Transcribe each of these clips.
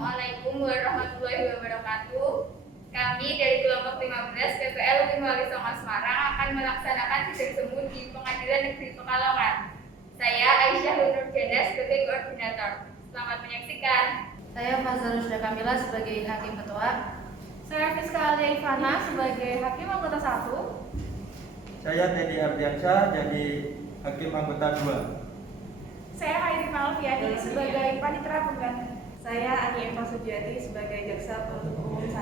Assalamualaikum warahmatullahi wabarakatuh. Kami dari kelompok 15 PPL UIN Wali Songo Semarang akan melaksanakan sidang semu di Pengadilan Negeri Pekalongan. Saya Aisyah Nurjana sebagai koordinator. Selamat menyaksikan. Saya Fazal Rusda Kamila sebagai hakim ketua. Saya Fiska Alia Ivana sebagai hakim anggota 1. Saya Teddy Ardiansyah jadi hakim anggota 2. Saya Hairi Malviani sebagai panitera pengganti. Saya Ani Eva Sujiati sebagai jaksa penuntut umum 1.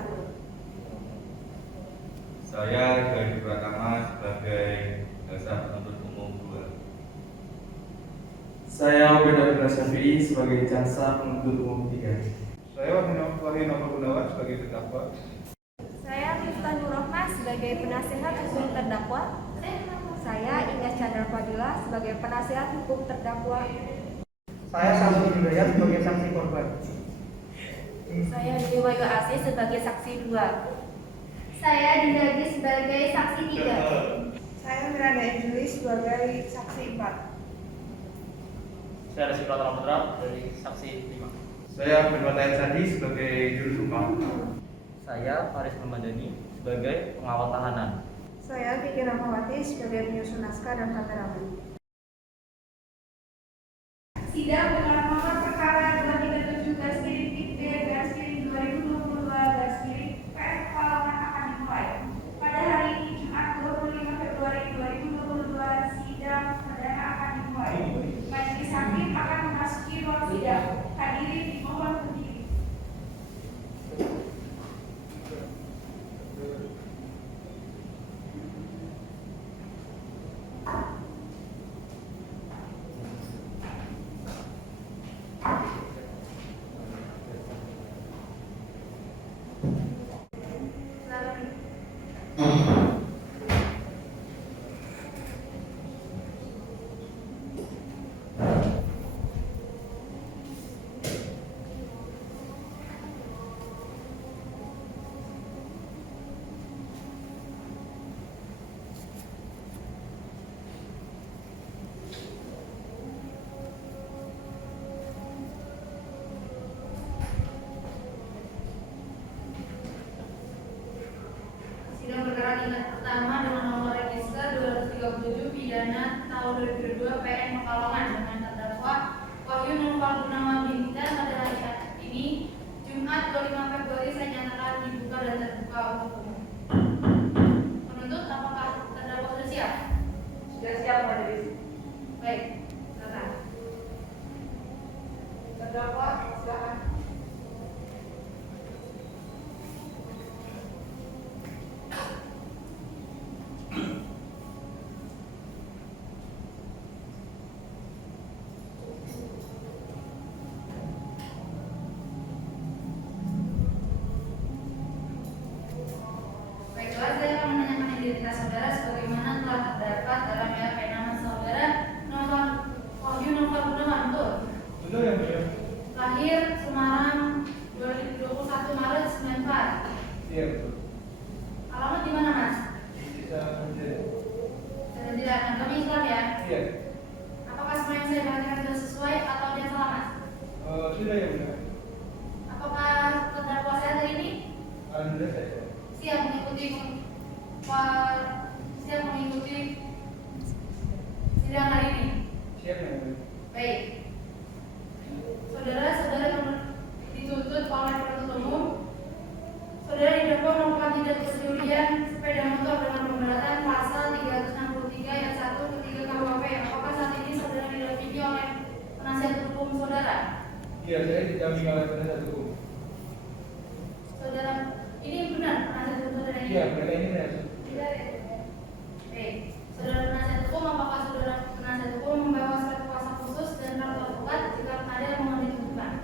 Saya Gadi Pratama sebagai jaksa penuntut umum 2. Saya Ubed Syafi'i sebagai jaksa penuntut umum 3. Saya Wahyu Novel Gunawan sebagai terdakwa. Saya Miftah Nurrohmah sebagai penasihat hukum terdakwa. Saya Indah Chandra Fadila sebagai penasihat hukum terdakwa. Saya Samsul Hidayat sebagai saksi korban. Saya Dewayu Asih sebagai saksi 2. Saya Dinda sebagai saksi 3. Saya Miranda Anjuli sebagai saksi 4. Saya Rizky Pratama Putra dari saksi 5. Saya Benwata Sadi sebagai juru sumpah. Saya Faris Ramadhani sebagai pengawal tahanan. Saya Kiki Rahmawati sebagai penyusun naskah dan kameramen. Sidang dengan nomor perkara 237/2022/PN Pekalongan akan dimulai. Pada hari ini Jumat 25 Februari 2022 sidang perdana akan dimulai. Majelis hakim akan memasuki ruang sidang. Hadirin dimohon berdiri. Sidang perkara tingkat pertama dengan nomor register 237 pidana tahun 2002 PN Pekalongan dengan terdakwa Wahyu Nurfal Gunawan Bintan pada hari ini Jumat 25 Februari saya nyatakan dibuka dan terbuka untuk umum. Penuntut, apakah terdakwa sudah siap? Sudah siap, Majelis. Baik, silakan. Terdakwa, silakan. Baiklah, saya akan menanyakan identitas saudara sebagaimana telah terdapat dalam BAP nama saudara Wahyu Nurfal Gunawan, betul? Betul ya, Mbak? Lahir Semarang 21 Maret 94. Iya, betul. Alamat di mana, Mas? Bisa menjadi. Saya tidak akan kami Islam ya. Iya. Apakah semua yang saya bacakan sudah sesuai atau ada yang salah, Mas? Sudah ya, Mbak? Apakah terdakwa saya hari ini Alhamdulillah saya. siap mengikuti sidang hari ini? Siap ya, Mbak? Baik. Saudara-saudara yang dituntut oleh penuntut umum, saudara didakwa melakukan tindak perjudian sepeda motor dengan pemberatan pasal 363 ayat 1 ketiga KUHP. Apakah saat ini saudara didampingi oleh penasihat hukum saudara? Iya, saya didampingi oleh penasihat hukum. Saudara, ini benar penasihat hukum saudara ini? Iya, mereka ini benar. Tidak ya. Baik. Saudara penasihat hukum, apakah saudara penasihat hukum membawa surat kuasa khusus dan kartu advokat jika ada yang mohon ditunjukkan?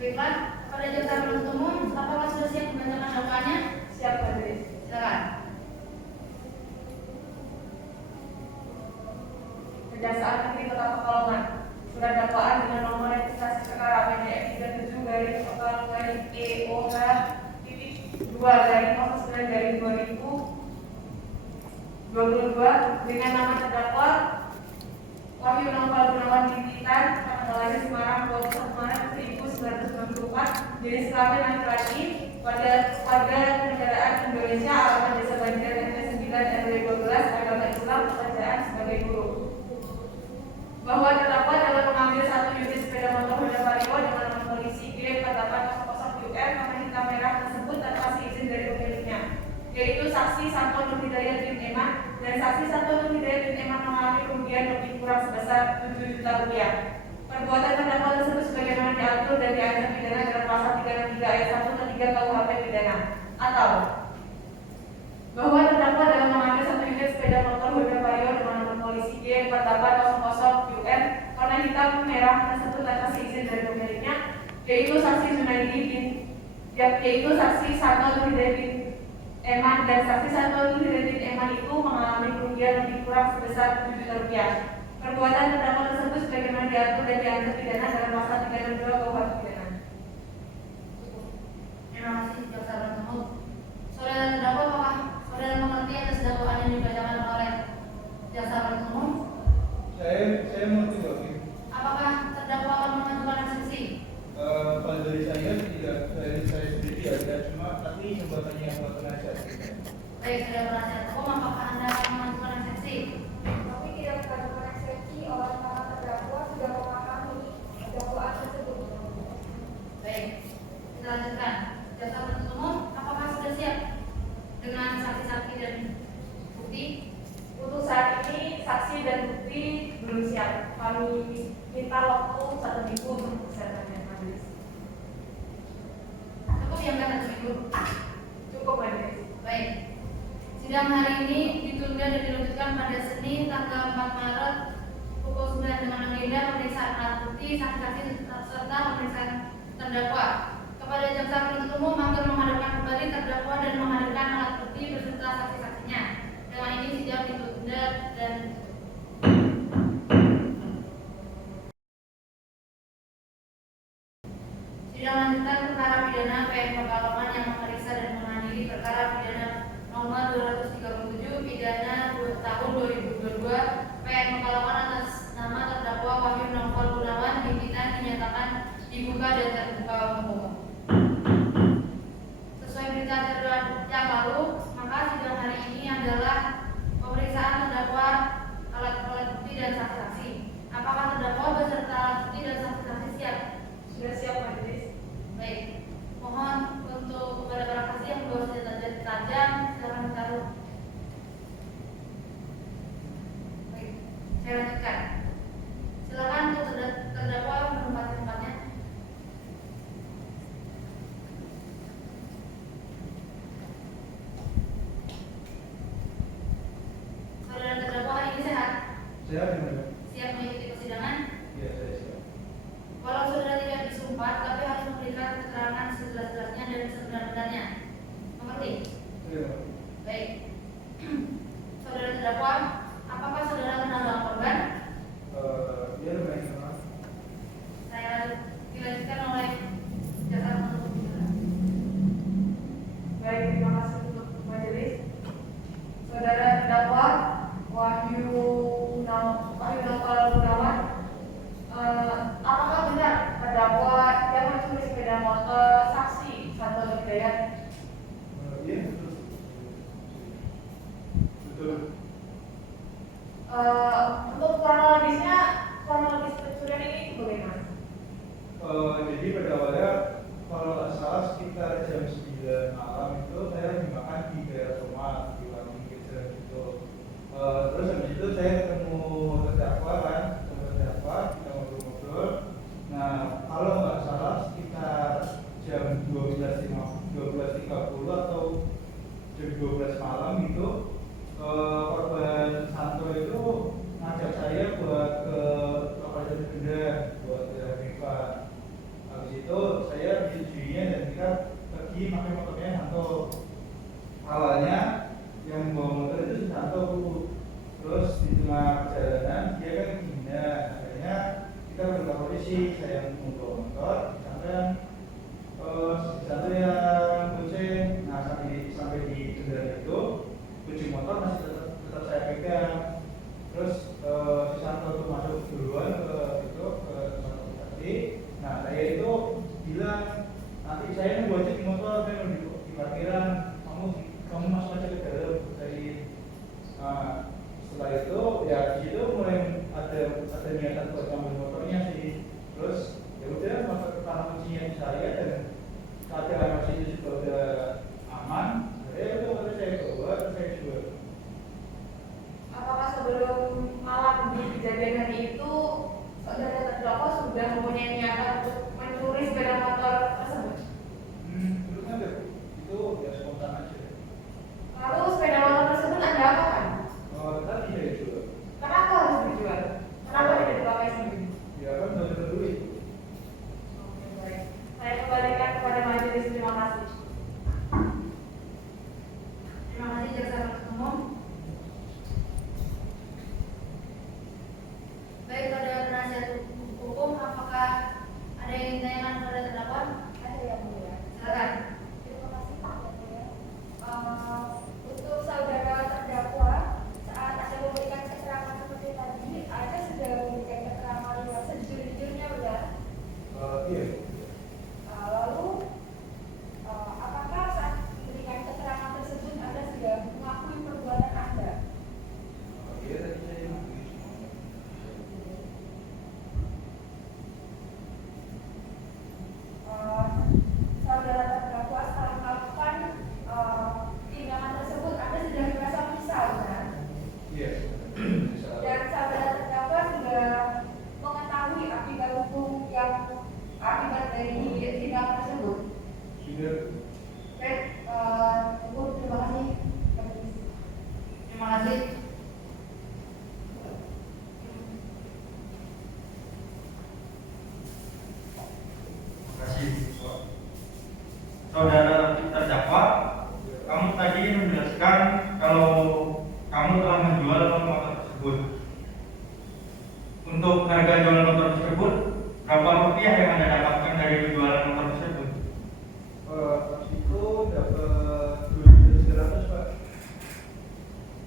Baiklah, pada jaksa penuntut umum, apakah sudah siap membacakan dakwaannya? Siap, Majelis. Silakan. Kejaksaan Negeri Kota Pekalongan. Surat dakwaan dengan nomor registrasi perkara PDM 37/EOH-2/2022 dengan nama terdakwa Wahyu Noval Gunawan Bintitan, tanggal lahir Semarang 21 Maret 1994, jenis kelamin laki-laki, warga negaraan Indonesia, alamat Desa Banjiran RT 9 RW 12, agama Islam, pekerjaan sebagai guru. Bahwa terdakwa dalam mengambil satu unit sepeda motor Honda Vario dengan nomor polisi G4800 UM warna hitam merah tersebut tanpa seizin dari pemiliknya, yaitu saksi Santo Nur Hidayat bin Eman, dan saksi Santo Nur Hidayat bin Eman mengalami kerugian lebih kurang sebesar 7 juta rupiah. Perbuatan terdakwa tersebut sebagaimana diatur dan diancam pidana dalam pasal 363 ayat 1 dan 3 KUHP pidana, atau bahwa terdakwa dalam mengambil satu unit sepeda motor Honda Vario dengan nomor polisi G4800 UM warna hitam merah tersebut tanpa seizin dari pemiliknya, yaitu saksi Santo Nur Hidayat bin Eman, dan saksi Santo Nur Hidayat bin Eman itu mengalami kerugian lebih kurang sebesar 7 juta rupiah. Perbuatan terdakwa tersebut sebagaimana diatur dan diancam pidana dalam pasal 362 KUHP pidana. Terima kasih jaksa penuntut umum. Saudara terdakwa, apakah saudara mengerti atas dakwaan yang dibacakan oleh jaksa penuntut umum? Saya mengerti Pak. Apakah terdakwa akan mengajukan eksepsi? Kalau dari saya tidak, saya sendiri ada, cuma nanti coba tanya sama penasihat. Baik, saudara penasihat hukum, apakah Anda akan mengajukan eksepsi? Kami tidak mengajukan eksepsi oleh para terdakwa sudah memahami dakwaan tersebut. Baik, kita lanjutkan. Jaksa penuntut umum, apakah sudah siap dengan saksi-saksi dan bukti? Untuk saat ini saksi dan bukti belum siap. Kami minta waktu 1 minggu untuk persiapannya, majelis. Cukup yang kan 1 minggu? Cukup, majelis. Baik. Sidang hari ini ditunda dan dilanjutkan pada Senin tanggal 4 Maret pukul 9 dengan agenda pemeriksaan alat bukti, saksi-saksi serta pemeriksaan terdakwa. Kepada jaksa penuntut umum agar menghadapkan kembali terdakwa dan menghadirkan alat bukti beserta saksi-saksinya. Dengan ini sidang ditunda dan sidang lanjutan perkara pidana PN Pekalongan yang memeriksa dan mengadili perkara pidana nomor 237 pidana tahun 2022 PN Pekalongan atas nama terdakwa Wahyu Noval Gunawan Bintitan dinyatakan dibuka dan terbuka umum. Sesuai berita yang lalu, maka sidang hari ini adalah pemeriksaan terdakwa, alat bukti dan saksi-saksi. Apakah terdakwa beserta alat bukti dan saksi-saksi siap? Sudah siap, majelis. Baik, mohon untuk posisi saya membawa motor, sampai yang kucing, nah sampai di kendaraan itu, kucing motor masih tetap saya pegang. Terus si Santo tuh masuk duluan ke satu tadi. Nah saya itu bilang nanti saya nunggu aja di motor, saya di parkiran, kamu masuk aja ke dalam dari. Setelah itu ya di situ mulai ada niatan buat ngambil motornya sih. Terus ya udah masuk ke tanah kuncinya di saya dan saat masih itu juga udah aman. Ya udah saya bawa, terus saya jual. Apakah sebelum malam di kejadian hari itu saudara terdakwa sudah mempunyai niatan untuk mencuri sepeda motor tersebut? Belum ada. Itu ya spontan aja. Lalu sepeda motor tersebut Anda apakan? Tadi saya jual. Kenapa harus dijual? Kenapa tidak dipakai sendiri? Ya kan udah ada duit. Oke, baik. Saya kembalikan kepada majelis. Terima kasih. Terima kasih jaksa penuntut umum. Baik, pada penasihat hukum, apakah ada yang ditanyakan kepada terdakwa? Ada yang mulia. Silakan. Terima kasih Pak yang mulia. Untuk saudara terdakwa saat ada memberikan keterangan seperti tadi, ada sudah memberikan keterangan yang sejujurnya benar. Iya. Lalu apakah saat memberikan keterangan tersebut Anda sudah mengakui perbuatan Anda? Iya tadi saya mengakui semua. Saudara terdakwa setelah melakukan tindakan tersebut Anda sudah merasa menyesal, benar? Iya. Dan saudara terdakwa sudah mengetahui akibat hukum yang akibat dari tindakan tersebut. Sudah. Baik, Ibu, terima kasih. Terima kasih. Kasih. Saudara terdakwa, kamu tadi menjelaskan kalau kamu telah menjual motor tersebut. Untuk harga jual motor tersebut, berapa rupiah yang Anda dapatkan dari penjualan motor tersebut? Pas itu dapat 2.300.000 Pak.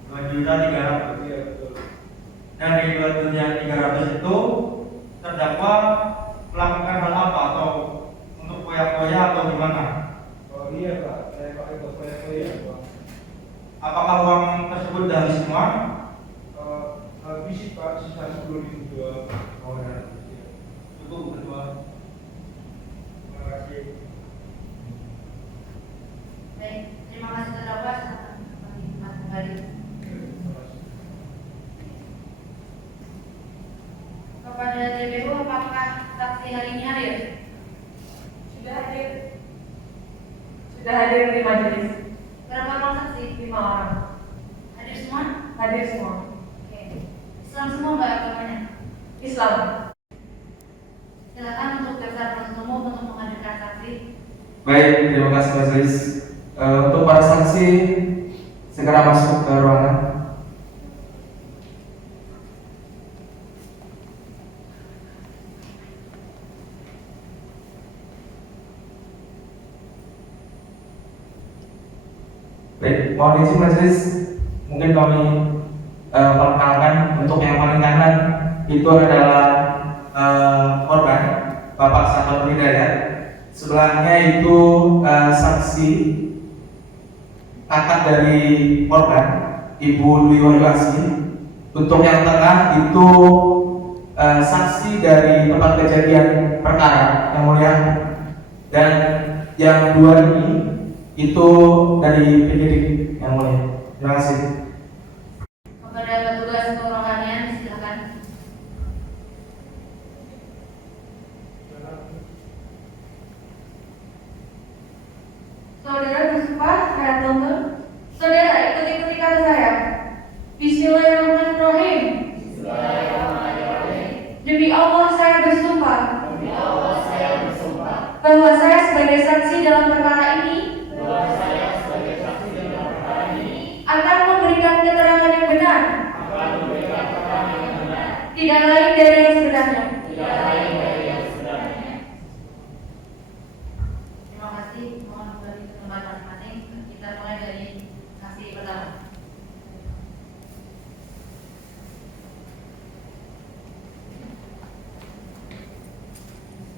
2.300.000. Iya betul. Dari 2.300.000 itu terdakwa melakukan hal apa atau untuk koyak-koyak atau gimana? Oh iya Pak, saya pakai buat koyak-koyak Pak. Apakah uang tersebut sudah habis semua? Habis sih Pak, sisa 10.000 doang. Oh ya. Cukup berdua. Terima kasih. Baik, terima kasih terdakwa. Silakan kembali. Kepada TPU, apakah saksi hari ini hadir? Sudah hadir. Sudah hadir di majelis. Berapa orang saksi? 5 orang. Hadir semua? Hadir semua. Oke. Islam semua Mbak agamanya? Islam. Silakan untuk jaksa penuntut umum untuk menghadirkan saksi. Baik, terima kasih majelis. Untuk para saksi segera masuk ke ruangan. Baik, mohon izin majelis, mungkin kami perkenalkan untuk yang paling kanan itu adalah korban Bapak Santo Hidayat. Sebelahnya itu saksi kakak dari korban Ibu Dwi Wahyuasi. Untuk yang tengah itu saksi dari tempat kejadian perkara yang mulia, dan yang dua ini itu dari penyidik yang mulia. Terima kasih. Kepada petugas kerohanian silakan. Saudara bersumpah, saya tuntut. Saudara ikuti kata saya. Bismillahirrahmanirrahim. Demi Allah saya bersumpah. Bahwa saya sebagai saksi dalam perkara ini akan memberikan keterangan yang benar. Tidak lain dari yang sebenarnya.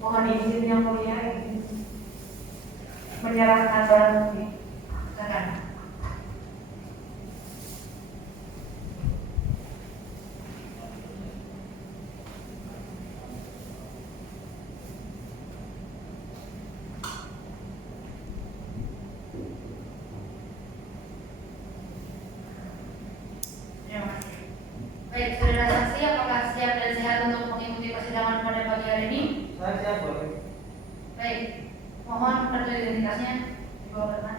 Mohon izin yang mulia menyerahkan barang bukti. Silakan. Baik, saudara saksi, apakah siap dan sehat untuk mengikuti persidangan pada pagi hari ini? Saya siap, boleh. Baik, mohon kartu identitasnya dibawa ke depan.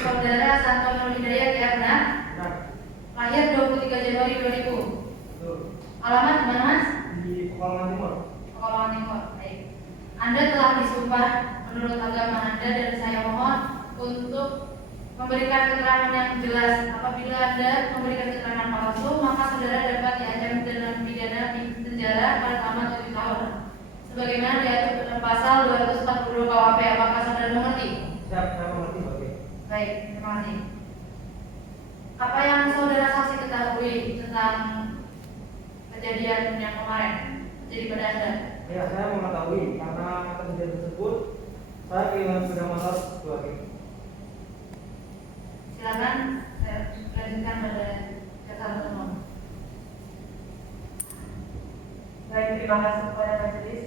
Saudara Santono Hidayat ya benar? Nah, Lahir 23 Januari 2000. betul. Alamat di mana Mas? Di Pekalongan Timur. Pekalongan Timur. Baik. Anda telah disumpah menurut agama Anda dan saya mohon untuk memberikan keterangan yang jelas. Apabila Anda memberikan keterangan palsu, maka saudara dapat diancam dengan pidana di penjara paling lama 7 tahun. Sebagaimana diatur dalam pasal 242 KUHP. Apakah saudara mengerti? Siap, saya mengerti, Pak. Baik, terima kasih. Apa yang saudara saksi ketahui tentang kejadian yang kemarin terjadi pada Anda? Ya, saya mengetahui karena kejadian tersebut saya kehilangan sepeda motor 2 kali. Silakan saya lanjutkan pada jaksa penuntut umum. Baik, terima kasih kepada majelis.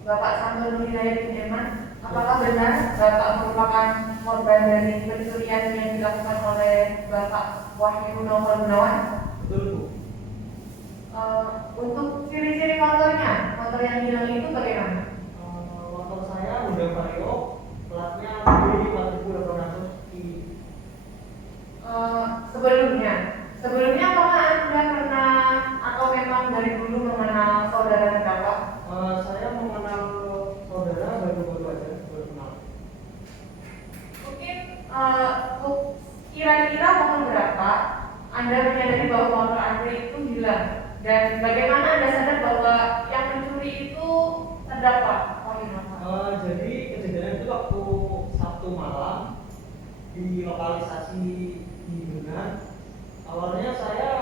Bapak Santono Hidayat Sudirman, apakah benar Bapak merupakan korban dari pencurian yang dilakukan oleh Bapak Wahyu Novel Gunawan? Betul, Bu. Untuk ciri-ciri motornya, motor yang hilang itu bagaimana? Motor saya Honda Vario, platnya B4800 I. Sebelumnya apakah Anda pernah atau memang dari dulu mengenal saudara terdakwa? Saya mengenal saudara baru-baru aja, baru kenal. Mungkin kira-kira pukul berapa Anda menyadari bahwa motor Anda itu hilang? Dan bagaimana Anda sadar bahwa yang mencuri itu terdakwa? Jadi kejadian itu waktu Sabtu malam di lokalisasi di Benar. Awalnya saya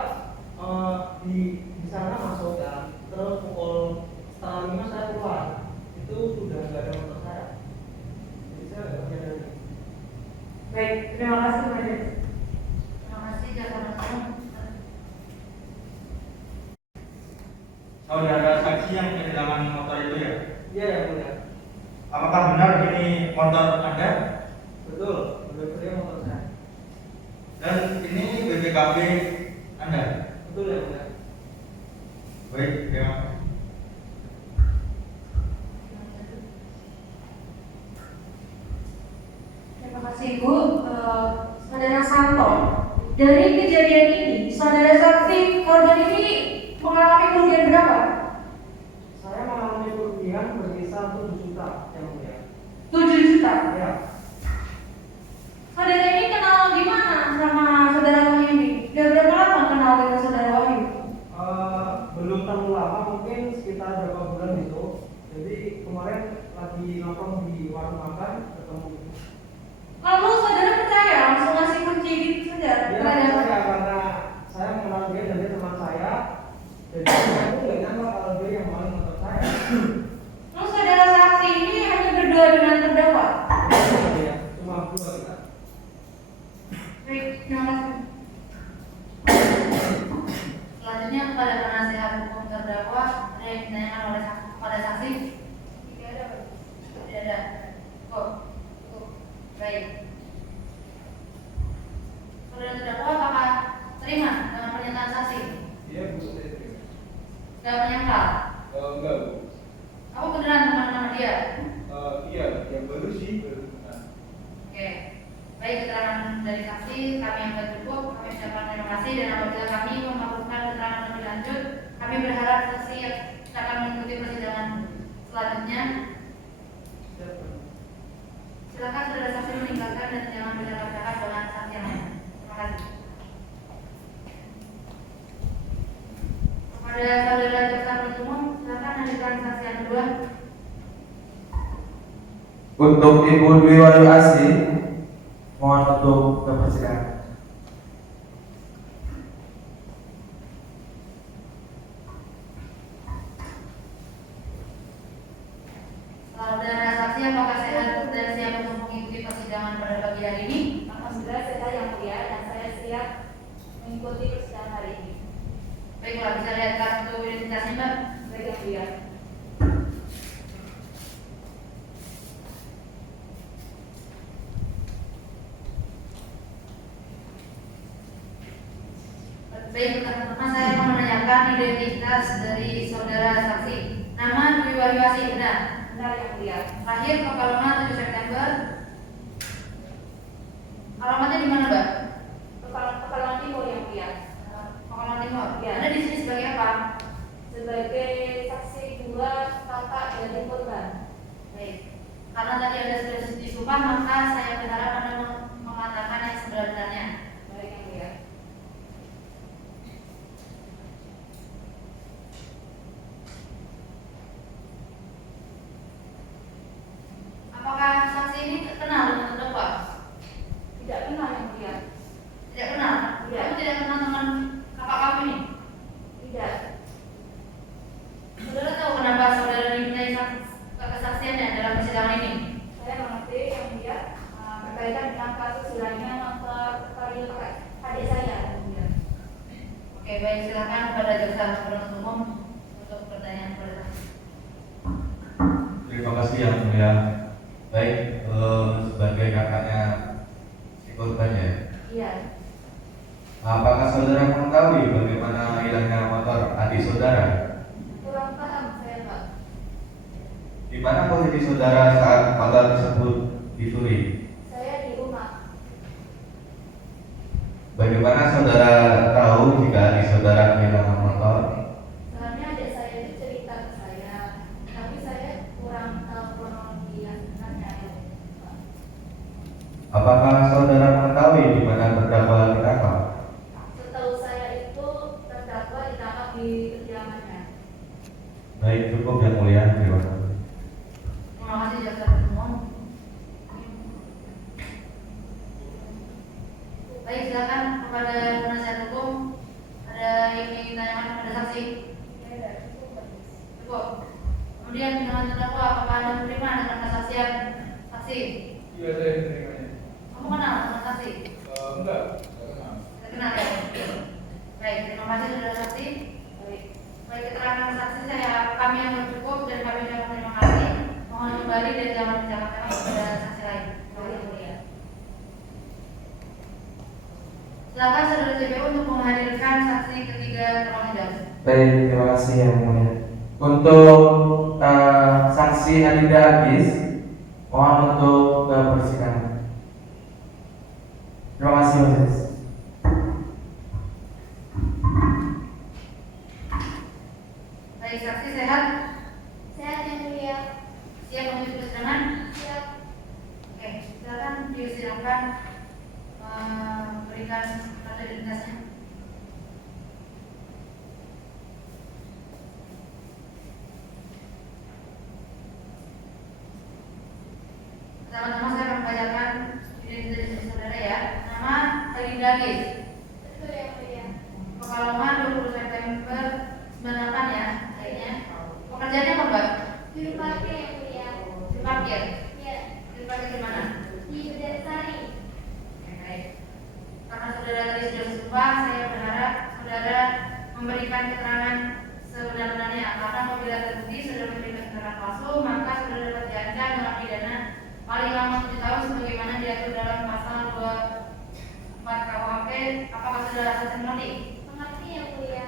di sana masuk kan, terus pukul 4:30 saya keluar. Itu sudah nggak ada motor saya. Jadi saya nggak menyadari. Baik, terima kasih majelis. Terima kasih jaksa penuntut umum. Saudara saksi yang kehilangan motor itu ya? Iya, yang mulia. Apakah benar ini motor Anda? Betul, betul motor saya. Dan ini BPKB Anda? Betul ya, mulia. Baik, terima kasih. Terima kasih Ibu. Saudara Santo, dari kejadian ini, saudara saksi korban ini mengalami kerugian berapa? Saya mengalami kerugian berkisar 7 juta, yang mulia. 7 juta. Ya, Saudara ini kenal gimana sama saudara Wahyu ini? Sudah berapa lama kenal dengan saudara Wahyu? belum terlalu lama, mungkin sekitar berapa bulan gitu. Jadi kemarin lagi nongkrong di warung makan, ketemu. Lalu saudara percaya langsung ngasih kunci gitu saja? Ya, saya karena saya mengenal dia dan dia teman saya. Jadi saya pun nggak nyangka kalau dia yang maling motor saya. Lalu saudara saksi ini hanya berdua dengan terdakwa? Ya, cuma berdua kita. Baik, terima kasih. Selanjutnya kepada penasihat hukum terdakwa ada yang ditanyakan oleh kepada saksi? Tidak ada, Pak. Tidak ada. Oh, baik. Saudara terdakwa apakah terima dengan pernyataan saksi? Iya, Bu, saya terima. Untuk Ibu Dwi Wahyu Asih, mohon untuk ke persidangan. Saudara saksi, apakah sehat dan siap untuk mengikuti persidangan pada pagi hari ini? Alhamdulillah sehat yang mulia dan saya siap mengikuti persidangan hari ini. Baiklah, bisa lihat kartu identitasnya, Mbak? Baik yang mulia. Baik, pertama saya mau menanyakan identitas dari saudara saksi. Nama Dwi Wahyu Asih, benar? Benar yang mulia. Lahir Pekalongan 7 September. Alamatnya di mana, Mbak? Pekalongan Timur yang mulia. Pekalongan Timur. Ya. Anda di sini sebagai apa? Sebagai saksi dua kakak dari korban. Baik. Karena tadi Anda sudah disumpah, maka saya berharap Anda mengatakan yang sebenarnya. Baik yang mulia. Apakah saksi ini kenal dengan terdakwa? Tidak kenal yang mulia. Tidak kenal? Tidak. Kamu tidak kenal dengan kakak kamu ini? Tidak. Saudara tahu kenapa saudara dimintai kesaksiannya dalam persidangan ini? Saya mengerti yang mulia berkaitan dengan kasus hilangnya motor karir adik saya yang mulia. Oke, baik, silakan kepada jaksa penuntut umum untuk pertanyaan kepada saksi. Terima kasih yang mulia. Baik, sebagai kakaknya si korban ya. Iya. Apakah saudara mengetahui bagaimana hilangnya motor adik saudara? Kurang paham saya Pak. Di mana posisi saudara saat motor tersebut dicuri? Saya di rumah. Bagaimana saudara tahu jika adik saudara kehilangan motor? Soalnya adik saya itu cerita ke saya, tapi saya kurang tahu kronologi yang sebenarnya ya, Pak. Apakah saudara mengetahui di mana terdakwa ditangkap? Setahu saya itu terdakwa ditangkap di kediamannya. Baik, cukup yang mulia. Terima kasih. Terima kasih jaksa penuntut umum. Baik, silakan kepada penasihat hukum. Ada yang ingin ditanyakan kepada saksi? Cukup. Kemudian dengan terdakwa, apakah Anda menerima dengan kesaksian saksi? Iya, saya menerimanya. Kamu kenal dengan saksi? Enggak kenal. Tidak kenal ya? Baik, terima kasih saudara saksi. Baik, keterangan saksi kami yang cukup dan kami yang terima kasih. Mohon kembali dan jangan bicara kepada saksi lain. Silakan saudara JPU untuk menghadirkan saksi ketiga termohon. Baik, terima kasih yang mulia. Untuk saksi Adinda Agis, mohon untuk ke persidangan. Terima kasih, Mas. Baik, saksi sehat? Sehat yang mulia. Siap menuju persidangan? Siap. Oke, silakan disilahkan memberikan kartu identitasnya. Pertama-tama saya akan membacakan identitas saudara ya. Nama Adinda Agis. Betul yang mulia. Pekalongan 20 September 98 ya, kayaknya. Pekerjaannya apa, Mbak? Juru parkir yang mulia. Di parkir. Iya. Di parkir di mana? Di Bidasari. Oke, baik. Karena saudara tadi sudah bersumpah, saya berharap saudara memberikan keterangan sebenar-benarnya. Karena apabila terbukti saudara memberikan keterangan palsu, maka saudara dapat diancam dengan pidana paling lama 7 tahun sebagaimana diatur dalam pasal 24 KUHP. Apakah saudara saksi mengerti? Mengerti yang mulia.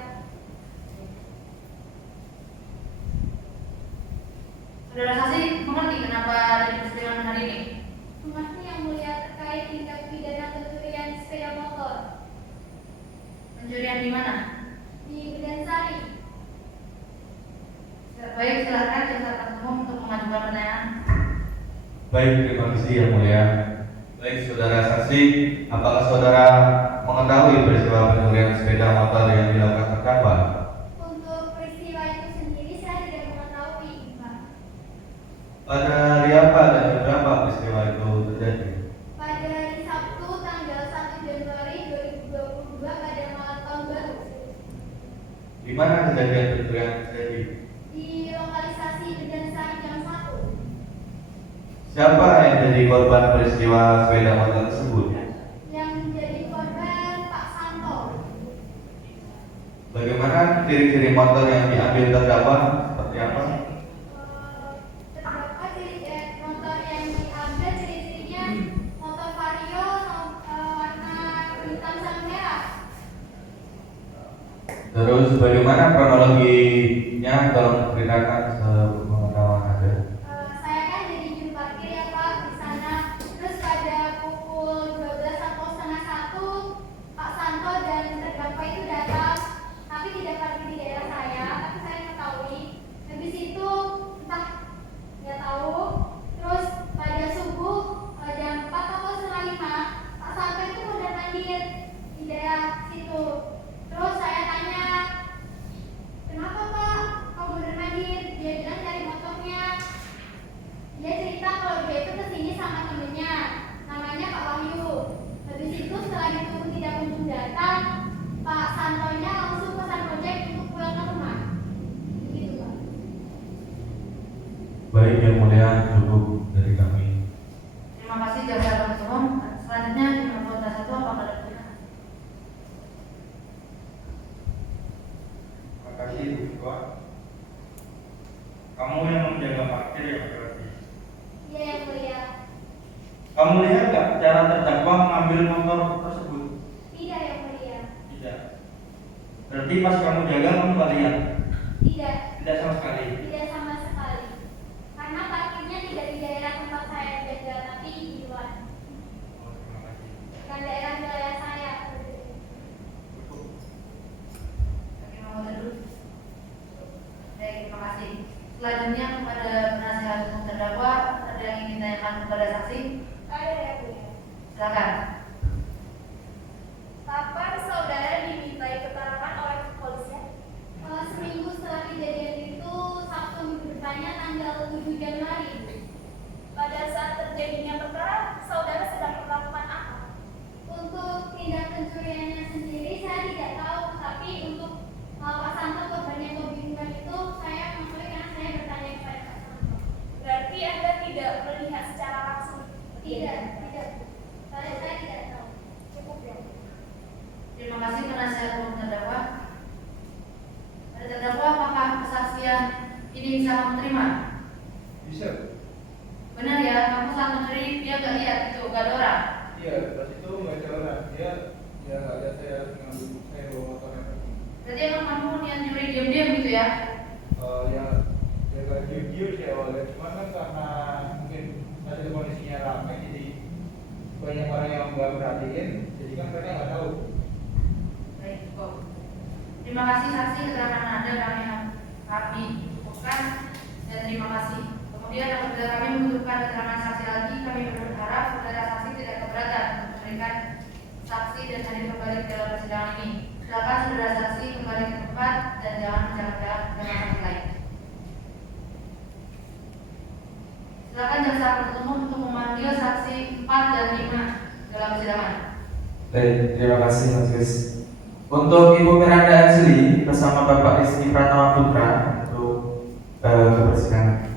Saudara saksi mengerti kenapa ada di persidangan hari ini? Mengerti yang mulia terkait tindak pidana pencurian sepeda motor Pencurian di mana? di Bidasari. Baik, silakan jaksa penuntut umum untuk mengajukan pertanyaan. Baik, terima kasih yang mulia. Baik, saudara saksi, apakah saudara mengetahui peristiwa pencurian sepeda motor yang dilakukan terdakwa? Untuk peristiwa itu sendiri saya tidak mengetahui, Pak. Pada hari apa dan jam berapa peristiwa itu terjadi? Pada hari Sabtu tanggal 1 Januari 2022 pada malam tahun baru. Di mana kejadian itu yang terjadi? Di lokalisasi Bedansari jam 1. Siapa yang jadi korban peristiwa sepeda motor tersebut? Yang menjadi korban Pak Santo. Bagaimana ciri-ciri motor yang diambil terdakwa? Seperti apa? Terdapat motor yang diambil ciri-cirinya motor Vario warna hitam sama merah. Terus bagaimana kronologinya? Tolong ceritakan sepengetahuan Anda. Saya kan jadi juru parkir ya Pak di sana. Terus pada pukul 12 atau setengah 1 Pak Santo dan terdakwa itu datang, tapi tidak parkir di daerah saya, tapi saya mengetahui. Habis itu entah nggak tahu. Terus pada subuh jam 4 atau setengah 5 Pak Santo itu udah mandir di daerah situ. Terus saya tanya, kenapa Pak kamu udah mandir? Dia bilang dari motornya. Dia cerita kalau dia itu kesini sama temennya, namanya Pak Wahyu. Habis itu setelah ditunggu tidak kunjung datang, Pak Santonya langsung pesan ojek untuk pulang ke rumah. Begitu Pak. Baik, yang mulia, cukup dari kami. Terima kasih jaksa penuntut umum. Selanjutnya di nomor 1 apakah ada pertanyaan? Terima kasih Bu Ketua. Kamu yang menjaga parkir ya berarti. Iya yang mulia. Kamu lihat nggak cara terdakwa mengambil motor tersebut? Tidak yang mulia. Tidak. Berarti pas kamu jaga kamu nggak lihat? Tidak. Tidak sama sekali. Tidak sama sekali. Karena parkirnya tidak di daerah tempat saya jaga, tapi di luar. Oh, terima kasih. Bukan daerah wilayah saya. Cukup. Bagi nomor 1. Baik, terima kasih. Selanjutnya kepada penasihat hukum terdakwa, ada yang ingin ditanyakan kepada saksi? Ada yang mulia. Silakan. Kapan saudara dimintai keterangan oleh kepolisian? Seminggu setelah kejadian itu, Sabtu minggu depannya tanggal 7 Januari. Pada saat terjadinya perkara, saudara sedang melakukan apa? Untuk tindak pencuriannya sendiri saya tidak tahu, tapi untuk Pak Santo korbannya kebingungan itu saya mengetahui karena saya bertanya kepada Pak Santo. Berarti Anda tidak melihat secara langsung? Tidak. Saya tidak tahu. Cukup ya. Terima kasih penasihat hukum terdakwa. Pada terdakwa, apakah kesaksian ini bisa kamu terima? Bisa. Benar ya, kamu saat mencuri dia nggak lihat itu, nggak ada orang. Iya, pas itu nggak ada orang. Dia nggak lihat saya bawa motornya pergi. Berarti emang kamu niat nyuri diam-diam gitu ya? Ya agak diam-diam sih awalnya. Cuman kan karena mungkin saat itu kondisinya ramai, jadi banyak orang yang nggak perhatiin, jadi kan mereka nggak tahu. Baik, cukup. Terima kasih saksi keterangan Anda kami cukupkan dan terima kasih. Kemudian apabila kami membutuhkan keterangan saksi lagi, kami berharap saudara saksi tidak keberatan untuk memberikan saksi dan hadir kembali ke dalam persidangan ini. Silakan saudara saksi kembali ke tempat dan jangan menjalankan dengan saksi lain. Silakan jaksa penuntut umum untuk memanggil saksi 4 dan 5 dalam persidangan. Baik, terima kasih Majelis. Untuk Ibu Miranda Anjeli bersama Bapak Rizky Pratama Putra untuk kepersidangan.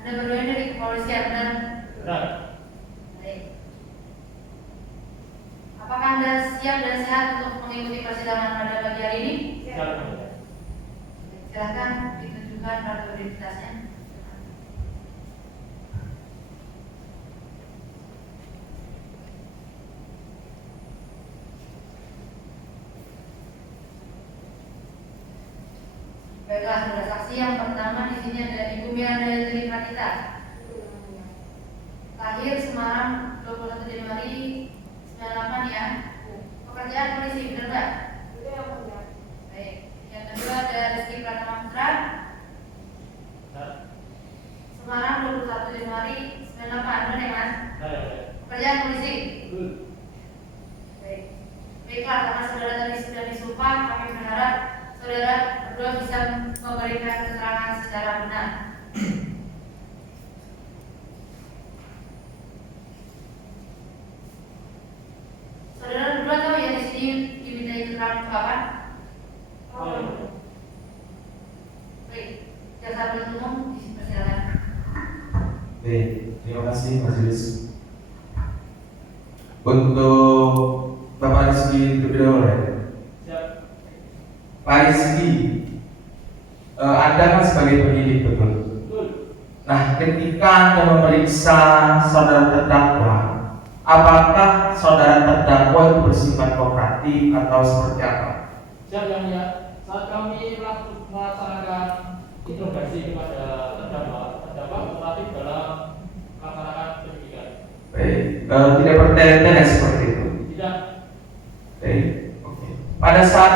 Anda berdua dari kepolisian, benar? Benar. Baik. Apakah Anda siap dan sehat untuk mengikuti persidangan pada pagi hari ini? Silakan ditunjukkan kartu identitasnya. Baiklah, saudara saksi yang pertama di sini ada Ibu Miranda Anjeli Pratita. Lahir Semarang 21 Januari 98 ya. Pekerjaan polisi, benar nggak? Baik. Yang kedua ada Rizky Pratama Putra. Semarang 21 Januari 98, benar ya Mas? Pekerjaan polisi. Baik. Baiklah, karena saudara tadi sudah disumpah, kami berharap saudara berdua bisa memberikan keterangan secara benar. Saudara berdua tahu ya di sini dimintai keterangan untuk apa? Baik, jaksa penuntut umum dipersilakan. Baik, terima kasih majelis. Untuk Bapak Rizky terlebih dahulu ya. Pak Rizky, Anda kan sebagai penyidik betul. Nah, ketika Anda memeriksa saudara terdakwa, apakah saudara terdakwa itu bersifat kooperatif atau seperti apa? Siap yang mulia, saat kami melaksanakan interogasi kepada terdakwa kooperatif dalam melaksanakan penyidikan. Baik, tidak bertele-tele seperti itu. Tidak. Baik, oke. Pada saat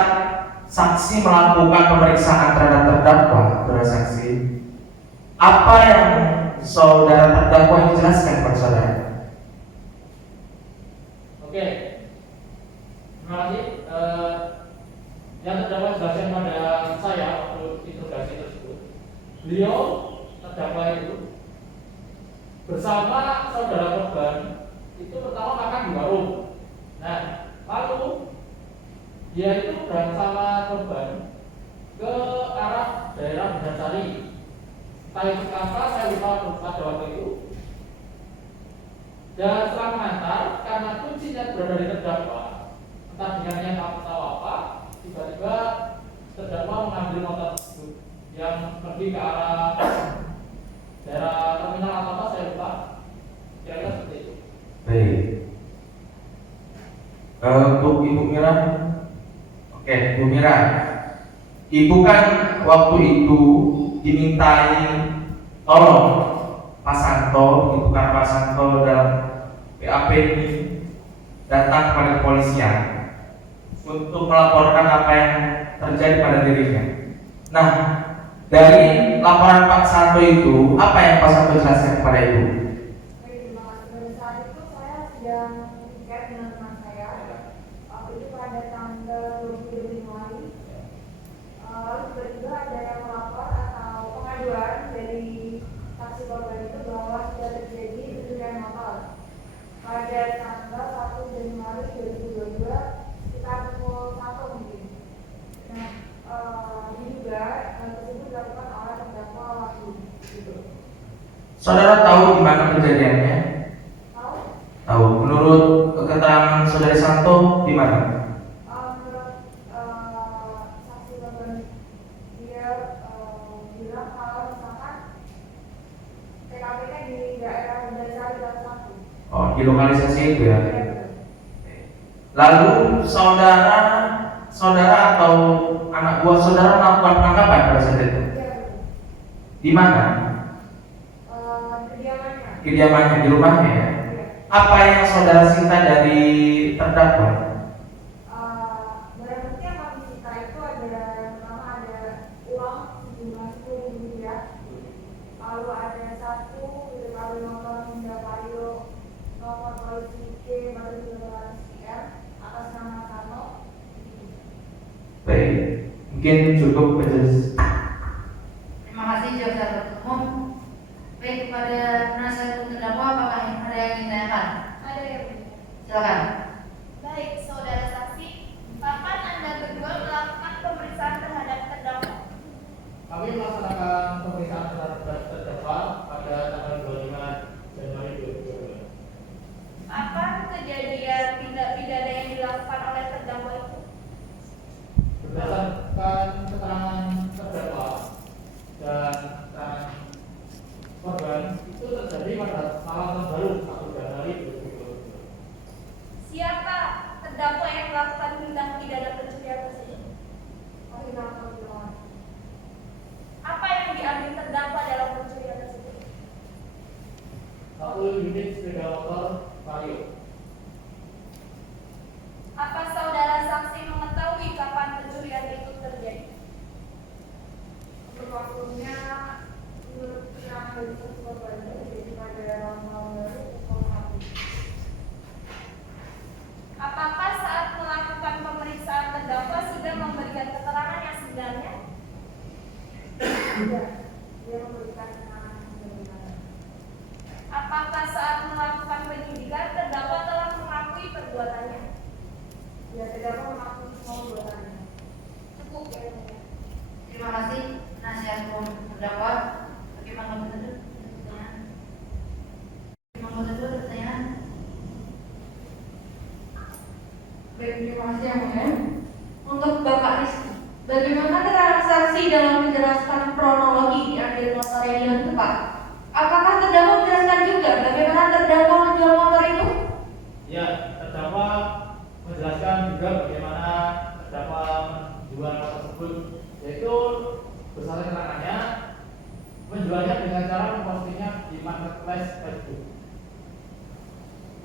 saksi melakukan pemeriksaan terhadap terdakwa, saudara saksi, apa yang saudara terdakwa jelaskan kepada saudara? Oke. Terima kasih. Yang terdakwa jelaskan pada saya waktu interogasi tersebut, beliau terdakwa itu bersama saudara korban itu pertama makan di warung. Nah, lalu dia itu bersama korban ke arah daerah Bandarsari. Entah itu apa, saya lupa pada waktu itu. Dan setelah mengantar, karena kuncinya berada di terdakwa, entah dengan niat atau apa, tiba-tiba terdakwa mengambil motor tersebut yang pergi ke arah daerah terminal atau apa, saya lupa. Kira-kira seperti itu. Baik. Untuk Ibu Mira, oke, Bu Mira, Ibu kan waktu itu dimintai tolong Pak Santo, Ibu kan Pak Santo dalam PAP ini datang kepada kepolisian untuk melaporkan apa yang terjadi pada dirinya. Nah, dari laporan Pak Santo itu, apa yang Pak Santo jelaskan kepada Ibu? Terima kasih. Pada saat itu saya sedang chat dengan teman saya. Waktu itu pada tanggal 22 Januari. Lalu tiba-tiba ada yang melapor atau pengaduan dari saksi korban itu bahwa sudah terjadi pencurian motor pada tanggal 1 Januari 2022 sekitar pukul 1 mungkin. Nah, diduga hal tersebut dilakukan oleh terdakwa Wahyu. Saudara tahu di mana kejadiannya? Tahu? Tahu. Menurut keterangan saudara Santo di mana? Menurut saksi korban, dia bilang kalau misalkan TKP-nya di daerah Bandarsari Gang 1. Oh, di lokalisasi itu ya. Lalu saudara atau anak buah saudara melakukan penangkapan pada saat itu? Iya, Di mana? kediamannya. Kediamannya, di rumahnya ya. Apa yang saudara sita dari terdakwa? Barang bukti yang kami sita itu ada, pertama ada uang sejumlah 10.000 rupiah, lalu ada 1 unit kabel motor Honda Vario nomor polisi K 400 atas nama Sano. Baik, mungkin cukup majelis. Terima kasih jaksa penuntut umum. Baik, kepada penasihat terdakwa apakah ada yang ingin ditanyakan? Ada yang Silakan. baik, saudara saksi, kapan Anda berdua melakukan pemeriksaan terhadap terdakwa? Kami melaksanakan pemeriksaan terhadap terdakwa pada tanggal 25 Januari 2022. Apa kejadian tindak pidana yang dilakukan oleh terdakwa itu? Berdasarkan keterangan terdakwa termaktub semua perbuatannya. Cukup ya mulia. Terima kasih penasihat hukum terdakwa. Bagaimana betul? Pertanyaan? Bagaimana betul pertanyaan? Baik, terima kasih yang mulia. Untuk Bapak Rizky, bagaimana keterangan saksi dalam menjelaskan kronologi diambil motor yang hilang itu, Pak? Apakah terdakwa menjelaskan juga bagaimana terdakwa menjual motor itu? Ya, terdakwa menjelaskan juga bagaimana terdakwa menjual motor tersebut, yaitu bersama keterangannya menjualnya dengan cara mempostingnya di marketplace Facebook.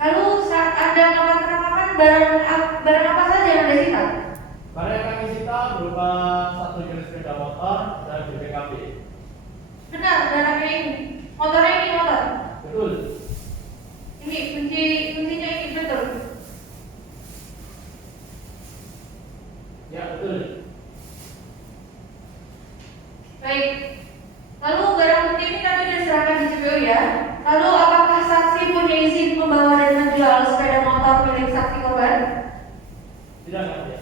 Lalu saat Anda melakukan penangkapan, barang apa saja yang Anda sita? Barang yang kami sita berupa 1 unit sepeda motor dan BPKB. Benar, barangnya ini. Motornya ini motor. Betul. Ini kuncinya ini betul. Ya, betul. Baik. Lalu barang bukti ini kami sudah serahkan di CPU ya. Lalu apakah saksi punya izin membawa dan menjual sepeda motor milik saksi korban? Tidak, Yang Mulia.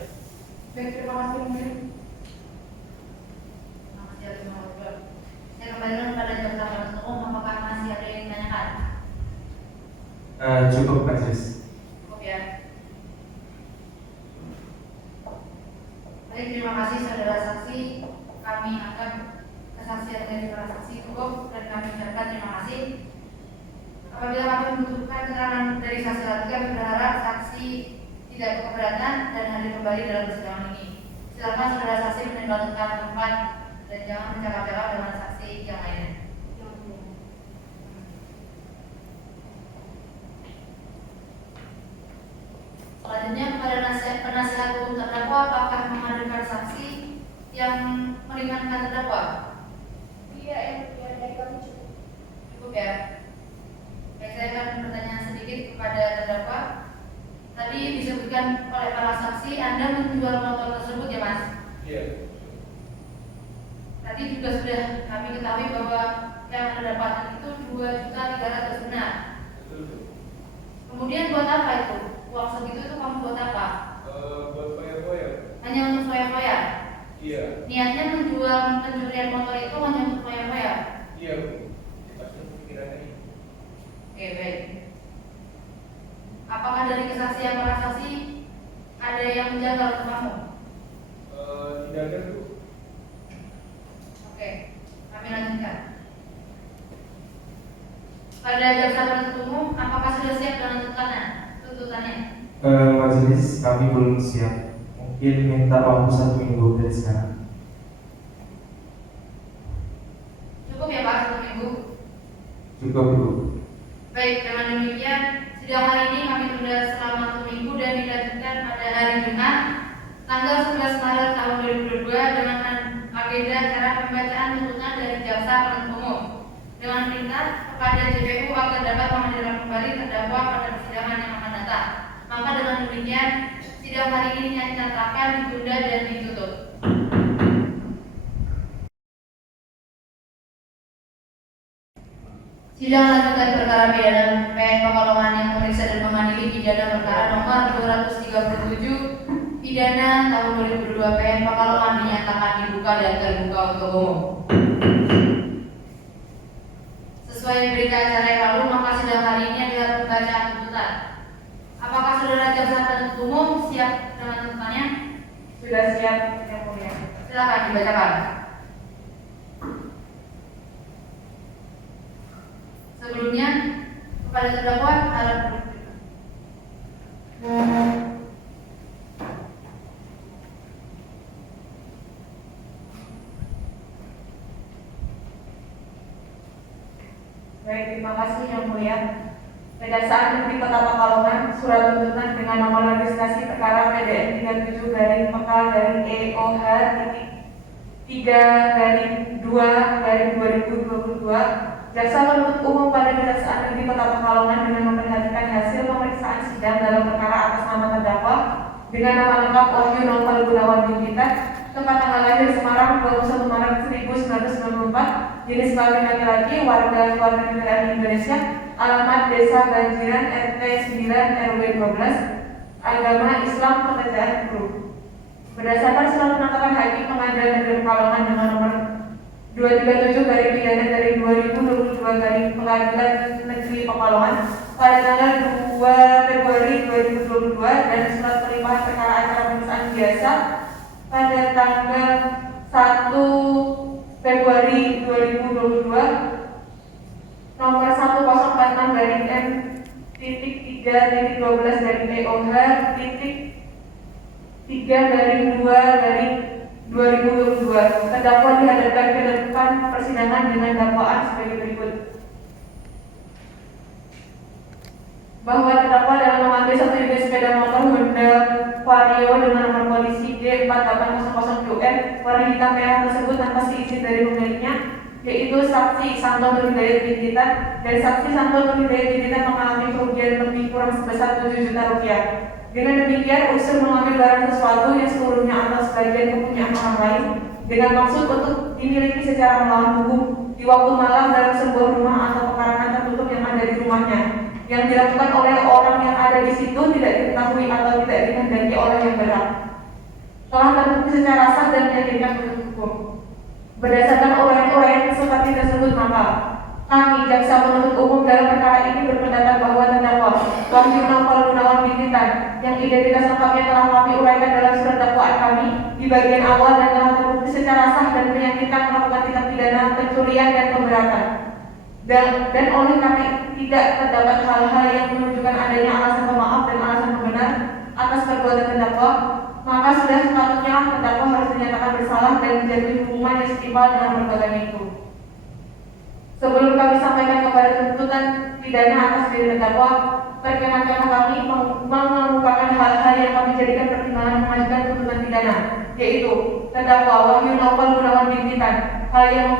Baik, terima kasih mungkin. Terima kasih atas jawaban. Saya kembalikan kepada jaksa penuntut umum. Apakah masih ada yang ditanyakan? Cukup majelis. Cukup ya. Baik, terima kasih saudara saksi. Kami akan kesaksian dari para saksi cukup dan kami ucapkan terima kasih. Apabila kami membutuhkan keterangan dari saksi lagi, kami berharap saksi tidak keberatan dan hadir kembali dalam persidangan ini. Silakan saudara saksi meninggalkan tempat dan jangan bercakap-cakap dengan saksi yang lainnya. Selanjutnya kepada penasihat hukum terdakwa, apakah menghadirkan saksi yang meringankan terdakwa? Iya, yang mulia, dari kami cukup. Cukup ya. Baik, saya akan bertanya sedikit kepada terdakwa. Tadi disebutkan oleh para saksi Anda menjual motor tersebut ya Mas? Iya. Tadi juga sudah kami ketahui bahwa yang Anda dapatkan itu 2.300.000 benar. Betul. Kemudian buat apa itu? Uang segitu itu kamu buat apa? Buat foya-foya. Hanya untuk foya-foya? Iya. Niatnya menjual pencurian motor itu hanya untuk foya-foya? Iya, Bu. Kita pikirannya ini. Oke, baik. Apakah dari kesaksian para saksi ada yang menjaga untuk kamu? Tidak ada, Bu. Oke, kami lanjutkan. Pada jaksa penuntut umum, apakah sudah siap dengan tuntutannya? Majelis kami belum siap. Mungkin minta waktu 1 minggu dari sekarang. Cukup ya Pak, 1 minggu? Cukup, Bu. Baik, dengan demikian sidang hari ini kami tunda selama 1 minggu dan dilanjutkan pada hari Jumat tanggal 11 Maret tahun 2022 dengan agenda acara pembacaan tuntutan dari jaksa penuntut umum dengan perintah kepada JPU agar dapat menghadirkan kembali terdakwa pada persidangan yang akan datang. Maka dengan demikian sidang hari ini dinyatakan ditunda dan ditutup. Sidang lanjutan perkara pidana PN Pekalongan yang memeriksa dan mengadili pidana perkara nomor 237 pidana tahun 2002 PN Pekalongan dinyatakan dibuka dan terbuka untuk umum. Sesuai berita acara yang lalu, maka sidang hari ini adalah pembacaan tuntutan. Apakah saudara jaksa penuntut umum siap dengan tuntutannya? Sudah siap, Yang Mulia. Silakan dibacakan. Sebelumnya kepada terdakwa harap duduk. Baik, terima kasih Yang Mulia. Kejaksaan Negeri Kota Pekalongan surat tuntutan dengan nomor registrasi perkara PDN 37 garing Pekal garing EOH titik 3 garing 2 garing 2022. Jaksa penuntut umum pada Kejaksaan Negeri Kota Pekalongan dengan memperhatikan hasil pemeriksaan sidang dalam perkara atas nama terdakwa dengan nama lengkap Wahyu Novel Gunawan Yudita, tempat tanggal lahir Semarang 21 Maret 1994, jenis kelamin laki-laki, warga negara Indonesia, alamat Desa Banjiran RT 9 RW 12, Agama Islam Pekerjaan Guru. Berdasarkan surat penetapan Hakim Pengadilan Negeri Pekalongan dengan nomor 237 garing pidana dari 2022 garing Pengadilan Negeri Pekalongan pada tanggal 2 Februari 2022 dan surat pelimpahan perkara acara pemeriksaan biasa pada tanggal 1 Februari 2022 nomor 1046 garing M titik 3.12 garing EOH titik 3 garing 2 garing 2022. Terdakwa dihadapkan ke depan persidangan dengan dakwaan sebagai berikut. Bahwa terdakwa dalam mengambil satu unit sepeda motor Honda Vario dengan nomor polisi D4800QM warna hitam merah tersebut tanpa seizin dari pemiliknya, yaitu saksi Santo Nur Hidayat Bintitan, dan saksi Santo Nur Hidayat Bintitan mengalami kerugian lebih kurang sebesar 7 juta rupiah. Dengan demikian, unsur mengambil barang sesuatu yang seluruhnya atau sebagian kepunyaan orang lain dengan maksud untuk dimiliki secara melawan hukum di waktu malam dalam sebuah rumah atau pekarangan tertutup yang ada di rumahnya, yang dilakukan oleh orang yang ada di situ tidak diketahui atau tidak dikehendaki oleh yang berhak, telah terbukti secara sah dan meyakinkan menurut hukum. Berdasarkan uraian-uraian seperti tersebut, maka kami, jaksa penuntut umum dalam perkara ini berpendapat bahwa terdakwa Wahyu Naufal Gunawan Bintitan yang identitas lengkapnya telah kami uraikan dalam surat dakwaan kami di bagian awal dan telah terbukti secara sah dan meyakinkan melakukan tindak pidana pencurian dan pemberatan. Dan oleh karena tidak terdapat hal-hal yang menunjukkan adanya alasan pemaaf dan alasan pembenar atas perbuatan terdakwa, maka sudah sepatutnya terdakwa harus dinyatakan bersalah dan menjatuhi hukuman yang setimpal dengan perbuatan itu. Sebelum kami sampaikan kepada tuntutan pidana atas diri terdakwa, perkenankan kami mengemukakan hal-hal yang kami jadikan pertimbangan mengajukan tuntutan pidana, yaitu terdakwa Wahyu Naufal Gunawan Bintitan, hal yang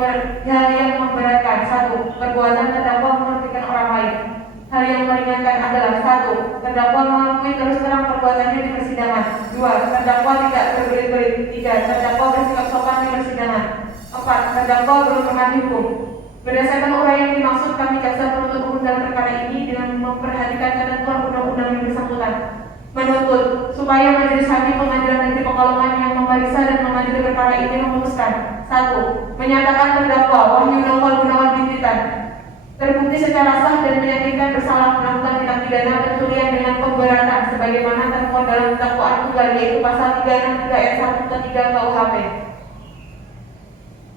memberatkan: 1. Perbuatan terdakwa merugikan orang lain. Hal yang meringankan adalah: 1. Terdakwa mengakui terus terang perbuatannya di persidangan. 2. Terdakwa tidak berbelit-belit. 3. Terdakwa bersikap sopan di persidangan. 4. Terdakwa belum pernah dihukum. Berdasarkan uraian yang dimaksud, kami jaksa penuntut umum dalam perkara ini dengan memperhatikan ketentuan undang-undang yang bersangkutan menuntut supaya Majelis Hakim Pengadilan Negeri Pekalongan yang memeriksa dan mengadili perkara ini memutuskan: 1. Menyatakan terdakwa Wahyu Naufal Gunawan Bintitan terbukti secara sah dan meyakinkan bersalah melakukan tindak pidana pencurian dengan pemberatan sebagaimana termuat dalam dakwaan tunggal, yaitu pasal 363 ayat 1 ke 3 KUHP.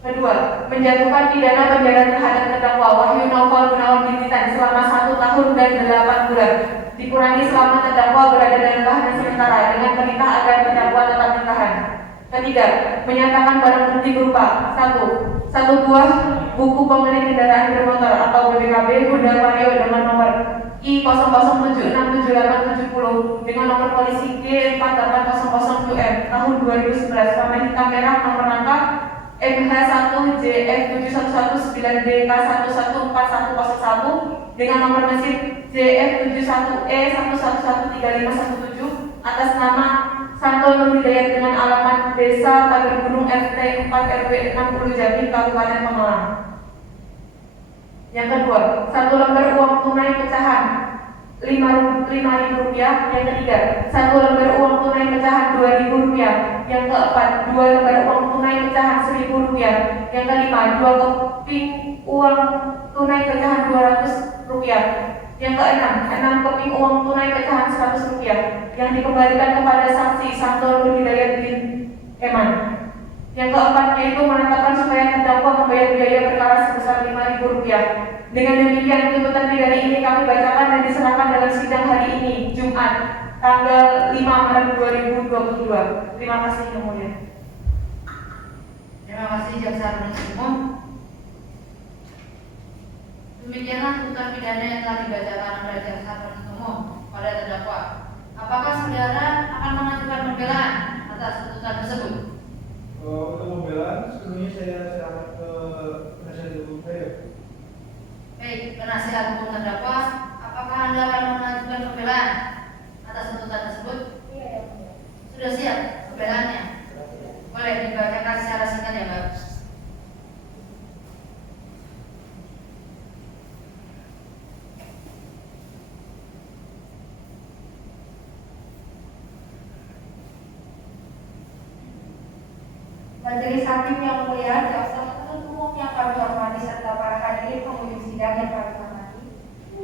Kedua, menjatuhkan pidana penjara terhadap terdakwa Wahyu Naufal Gunawan Bintitan selama 1 tahun dan 8 bulan, dikurangi selama terdakwa berada dalam tahanan sementara dengan perintah agar terdakwa tetap ditahan. Ketiga, menyatakan barang bukti berupa: 1. Satu buah buku pemilik kendaraan bermotor atau BPKB Honda Vario dengan nomor I00767870 dengan nomor polisi G4800QM tahun 2011 warna hitam merah nomor rangka MH1JF7119DK114101 dengan nomor mesin JF71E1113517 atas nama Santo Nur Hidayat dengan alamat Desa Pagar Gunung RT 4 RW 60 Jambi Kabupaten Pemalang. Yang kedua, 1 lembar uang tunai pecahan Rp5.000. Yang ketiga, 1 lembar uang tunai pecahan Rp2.000. Yang keempat, 2 lembar uang tunai pecahan Rp1.000. Yang kelima, 2 keping uang tunai pecahan Rp200. Yang keenam, 6 keping uang tunai pecahan Rp100 yang dikembalikan kepada saksi Santo Nur Hidayat bin Eman. Yang keempat, yaitu menetapkan supaya terdakwa membayar biaya perkara sebesar Rp5.000. Dengan demikian, tuntutan pidana ini kami bacakan dan diserahkan dalam sidang hari ini, Jumat, tanggal 5 Maret 2022. Terima kasih yang mulia. Terima kasih jaksa penuntut umum. Demikianlah tuntutan pidana yang telah dibacakan oleh jaksa penuntut umum pada terdakwa. Apakah saudara akan mengajukan pembelaan atas tuntutan tersebut? Untuk pembelaan, sebelumnya saya serahkan ke penasihat hukum saya. Baik, penasihat hukum terdakwa, apakah Anda akan mengajukan pembelaan atas tuntutan tersebut? Iya. Sudah siap pembelaannya? Boleh dibacakan secara singkat ya, Mbak? Majelis Hakim yang mulia, jaksa penuntut umum yang kami hormati serta para hadirin pengunjung sidang yang kami hormati,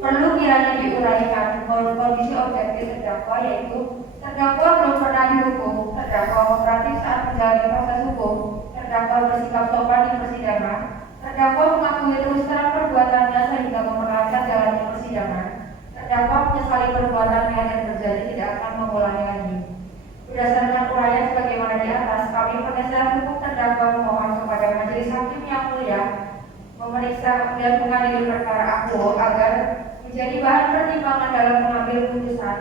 perlu kiranya diuraikan bahwa kondisi objektif terdakwa yaitu terdakwa belum pernah dihukum, terdakwa kooperatif saat menjalani proses hukum, terdakwa bersikap sopan di persidangan, terdakwa mengakui terus terang perbuatannya sehingga memperlancar jalannya persidangan, terdakwa menyesali perbuatannya dan berjanji tidak akan mengulangi lagi. Berdasarkan uraian sebagaimana di atas, kami penasihat hukum terdakwa memohon kepada Majelis Hakim yang mulia memeriksa dan mengadili perkara aku agar menjadi bahan pertimbangan dalam mengambil putusan,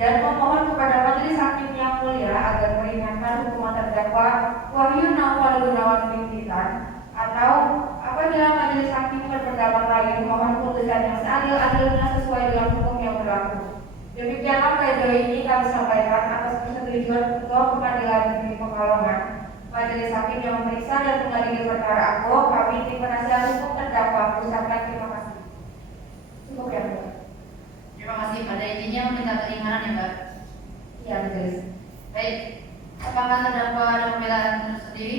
dan memohon kepada Majelis Hakim yang mulia agar meringankan hukuman terdakwa Wahyu Naufal Gunawan Pimpinan, atau apabila Majelis Hakim berpendapat lain, mohon putusan yang seadil-adilnya sesuai dengan hukum yang berlaku. Demikianlah pledoi ini kami sampaikan atas persetujuan Ketua Pengadilan Negeri Pekalongan, Majelis Hakim yang memeriksa dan mengadili perkara aku, kami tim penasihat hukum terdakwa mengucapkan terima kasih. Cukup ya, Mbak? Terima kasih. Pada intinya meminta keringanan ya, Mbak. Iya, Majelis. Baik. Apakah terdakwa ada pembelaan tersendiri?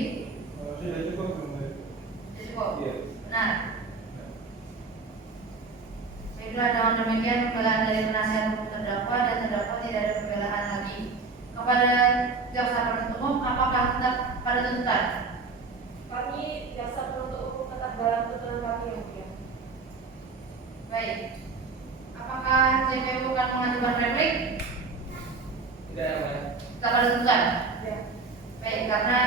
Sudah cukup belum? Sudah cukup. Iya. Benar. Baiklah, dengan demikian pembelaan dari penasihat hukum terdakwa dan terdakwa tidak ada pembelaan lagi. Kepada jaksa penuntut umum, apakah tetap pada tuntutan? Kami jaksa penuntut umum tetap dalam tuntutan kami yang mulia. Baik. Apakah JPU akan mengajukan replik? Tidak ya, Mbak. Tetap pada tuntutan? Ya. Baik, karena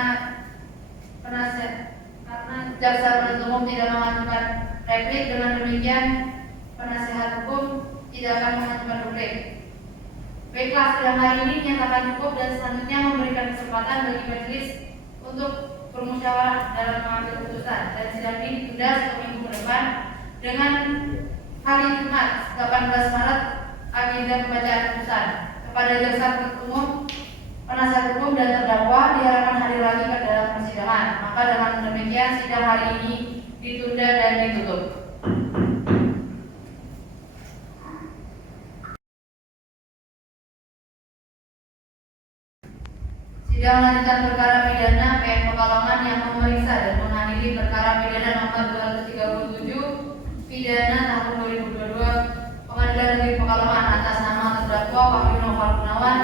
jaksa penuntut umum tidak mengajukan replik, dengan demikian penasihat hukum tidak akan mengajukan replik. Baiklah, sidang hari ini dinyatakan cukup dan selanjutnya memberikan kesempatan bagi majelis untuk bermusyawarah dalam mengambil putusan, dan sidang ini ditunda 1 minggu ke depan dengan hari Jumat 18 Maret agenda pembacaan putusan. Kepada jaksa penuntut umum, penasihat hukum dan terdakwa diharapkan hadir lagi ke dalam persidangan. Maka dengan demikian sidang hari ini ditunda dan ditutup. Sidang lanjutan perkara pidana PN Pekalongan yang memeriksa dan mengadili perkara pidana nomor 237 pidana tahun 2022 Pengadilan Negeri Pekalongan atas nama terdakwa Wahyu Naufal Gunawan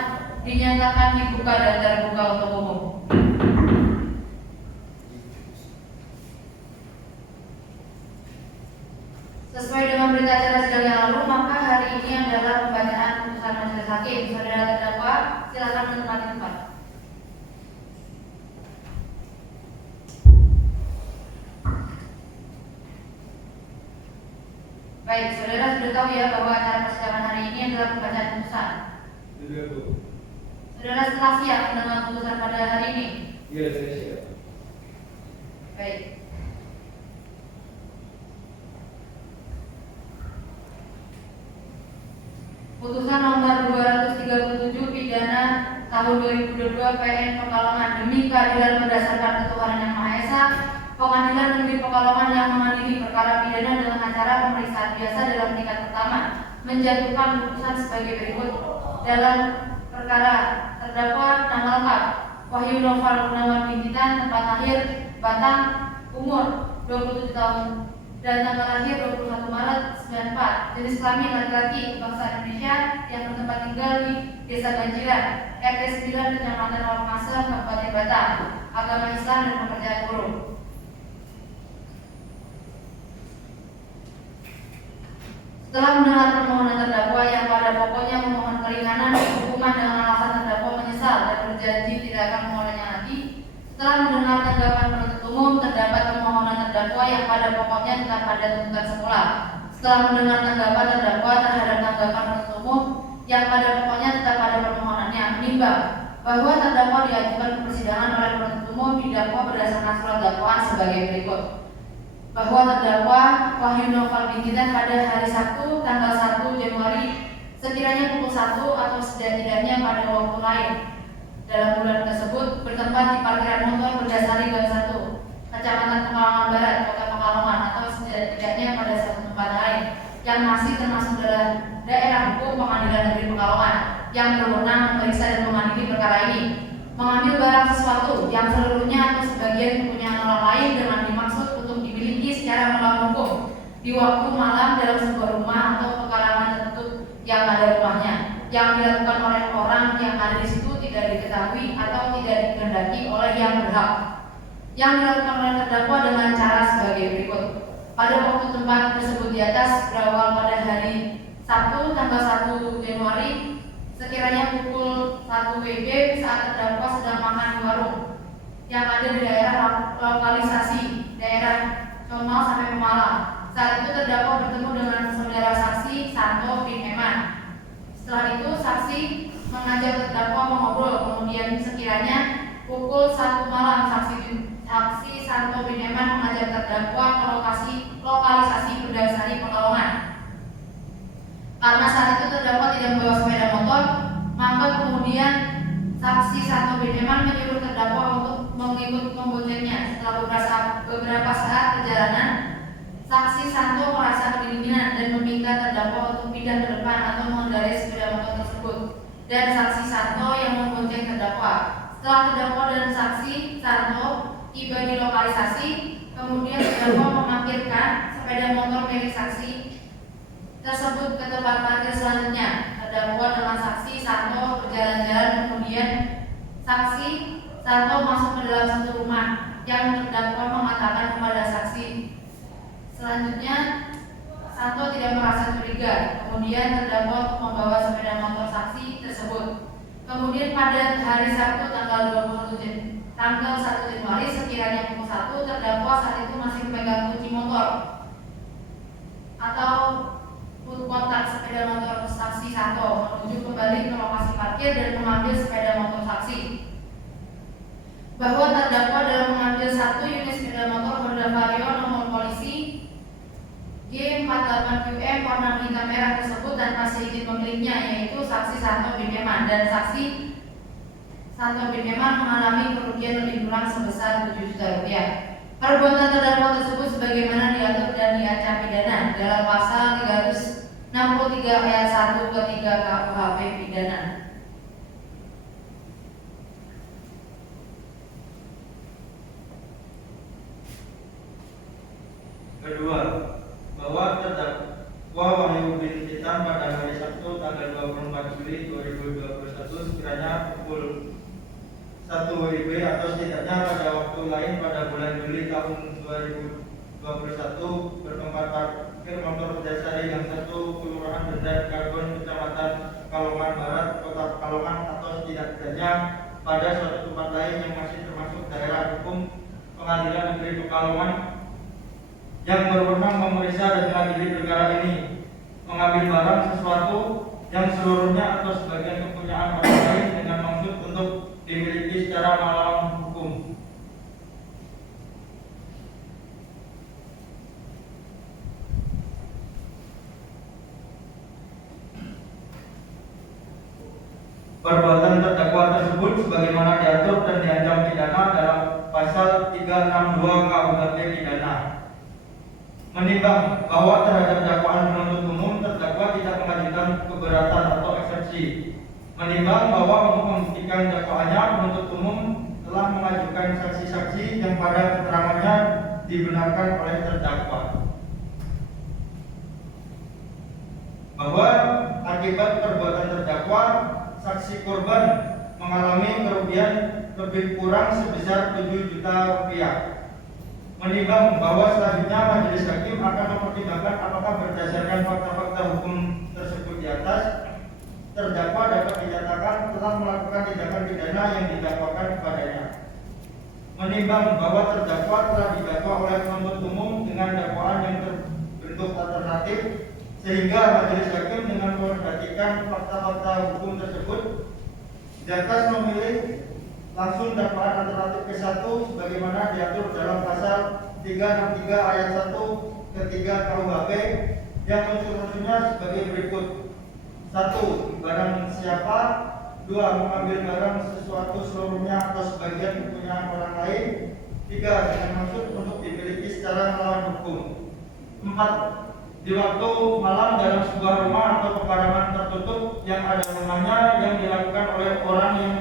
dinyatakan dibuka dan terbuka untuk umum. Sesuai dengan berita acara sidang yang lalu, maka hari ini adalah pembacaan putusan majelis hakim. Saudara terdakwa, silakan menempati tempat. Baik, saudara sudah tahu ya bahwa acara persidangan hari ini adalah pembacaan putusan. Sudah, Bu. Saudara setelah siap mendengar putusan pada hari ini? Iya, saya siap. Baik. Putusan nomor 237 pidana tahun 2022 PN Pekalongan demi keadilan berdasarkan ketuhanan yang Maha Esa, Pengadilan Negeri Pekalongan yang mengadili perkara pidana dengan acara pemeriksaan biasa dalam tingkat pertama menjatuhkan putusan sebagai berikut. Dalam perkara terdakwa nama lengkap Wahyu Naufal Gunawan Pimpinan, tempat lahir Batang, umur 27 tahun dan tanggal lahir 21 Maret 94, jenis kelamin laki-laki, bangsa Indonesia, yang bertempat tinggal di Desa Banjiran, RT 9, Kecamatan Awakmasem, Kabupaten Batang, agama Islam dan pekerjaan buruh. Setelah mendengar permohonan terdakwa yang pada pokoknya memohon keringanan hukuman dengan alasan terdakwa menyesal dan berjanji tidak akan mengulanginya lagi, setelah mendengar tanggapan penuntut umum, terdapat permohonan terdakwa yang pada pokoknya tetap pada tuntutan semula. Setelah mendengar tanggapan terdakwa terhadap tanggapan penuntut umum yang pada pokoknya tetap pada permohonannya, menimbang bahwa terdakwa diajukan ke persidangan oleh penuntut umum didakwa berdasarkan surat dakwaan sebagai berikut. Bahwa terdakwa Wahyu Naufal Pimpinan pada hari Sabtu tanggal 1 Januari sekiranya pukul 1 atau setidaknya pada waktu lain dalam bulan tersebut bertempat di parkiran motor berdasari Gang 1, Kecamatan Pekalongan Barat, Kota Pekalongan, atau setidaknya pada satu tempat lain yang masih termasuk daerah hukum Pengadilan Negeri Pekalongan yang berwenang memeriksa dan mengadili perkara ini, mengambil barang sesuatu yang seluruhnya atau sebagian kepunyaan orang lain dengan dimaksud untuk dimiliki secara melawan hukum di waktu malam dalam sebuah rumah atau pekarangan tertutup yang ada rumahnya, yang dilakukan oleh orang yang ada di situ tidak diketahui atau tidak dikehendaki oleh yang berhak, yang dilakukan oleh terdakwa dengan cara sebagai berikut. Pada waktu tempat tersebut di atas berawal pada hari Sabtu tanggal 1 Januari sekiranya pukul 1 WIB saat terdakwa sedang makan di warung yang ada di daerah lokalisasi daerah Comal sampai Pemalang. Saat itu terdakwa bertemu dengan saudara saksi Santo bin Eman. Setelah itu saksi mengajak terdakwa mengobrol. Kemudian sekiranya pukul 1 malam saksi Santo bin Eman mengajak terdakwa ke lokalisasi Pedasari Pekalongan. Karena saat itu terdakwa tidak membawa sepeda motor, maka kemudian saksi Santo bin Eman menyuruh terdakwa untuk mengikut memboncengnya. Setelah beberapa saat perjalanan, saksi Santo merasa kedinginan dan meminta terdakwa untuk pindah ke depan atau mengendarai sepeda motor tersebut. Dan saksi Santo yang membonceng terdakwa. Setelah terdakwa dan saksi Santo tiba di lokalisasi, kemudian terdakwa memarkirkan sepeda motor milik saksi tersebut ke tempat parkir selanjutnya. Terdakwa dengan saksi Santo berjalan-jalan, kemudian saksi Santo masuk ke dalam satu rumah yang terdakwa mengatakan kepada saksi. Selanjutnya Santo tidak merasa curiga. Kemudian terdakwa membawa sepeda motor saksi tersebut. Kemudian pada hari Sabtu tanggal 1 Januari sekiranya pukul 1, terdakwa saat itu masih memegang kunci motor atau kontak sepeda motor saksi Santo menuju kembali ke lokasi parkir dan mengambil sepeda motor saksi. Bahwa terdakwa dalam mengambil satu unit sepeda motor Honda Vario nomor polisi G48QM warna hitam merah tersebut tanpa seizin pemiliknya, yaitu saksi Santo bin Eman, dan saksi Santo bin Eman mengalami kerugian lebih kurang sebesar 7 juta rupiah. Perbuatan terdakwa tersebut sebagaimana diatur dan diancam pidana dalam pasal 363 ayat 1 ke 3 KUHP pidana. Kedua, bahwa terdakwa Wahyu bin Hitam pada hari Sabtu tanggal 24 Juli 2021 sekiranya pukul 1 WIB atau setidaknya pada waktu lain pada bulan Juli tahun 2021 bertempat parkir motor Pedasari yang 1 Kelurahan Bendan Karbon Kecamatan Pekalongan Barat Kota Pekalongan atau setidaknya pada suatu tempat lain yang masih termasuk daerah hukum Pengadilan Negeri Pekalongan yang berwenang memeriksa dan mengadili perkara ini, mengambil barang sesuatu yang seluruhnya atau sebagian kepunyaan orang lain dengan maksud untuk dimiliki secara melawan hukum. Perbuatan terdakwa tersebut sebagaimana diatur dan diancam pidana dalam pasal 362 KUHP pidana. Menimbang bahwa terhadap dakwaan penuntut umum terdakwa tidak mengajukan keberatan atau eksepsi. Menimbang bahwa untuk membuktikan dakwaannya penuntut umum telah mengajukan saksi-saksi yang pada keterangannya dibenarkan oleh terdakwa. Bahwa akibat perbuatan terdakwa saksi korban mengalami kerugian lebih kurang sebesar 7 juta rupiah. Menimbang bahwa selanjutnya majelis hakim akan mempertimbangkan apakah berdasarkan fakta-fakta hukum tersebut di atas, terdakwa dapat dinyatakan telah melakukan tindakan pidana yang didakwakan kepadanya. Menimbang bahwa terdakwa telah didakwa oleh penuntut umum dengan dakwaan yang berbentuk alternatif, sehingga majelis hakim dengan memperhatikan fakta-fakta hukum tersebut di atas memilih langsung dakwaan alternatif ke-1 sebagaimana diatur dalam pasal 363 ayat 1 ke 3 KUHP yang unsur-unsurnya sebagai berikut. 1. Barang siapa. 2. Mengambil barang sesuatu seluruhnya atau sebagian kepunyaan orang lain. 3. Dengan maksud untuk dimiliki secara melawan hukum. 4. Di waktu malam dalam sebuah rumah atau pekarangan tertutup yang ada rumahnya yang dilakukan oleh orang yang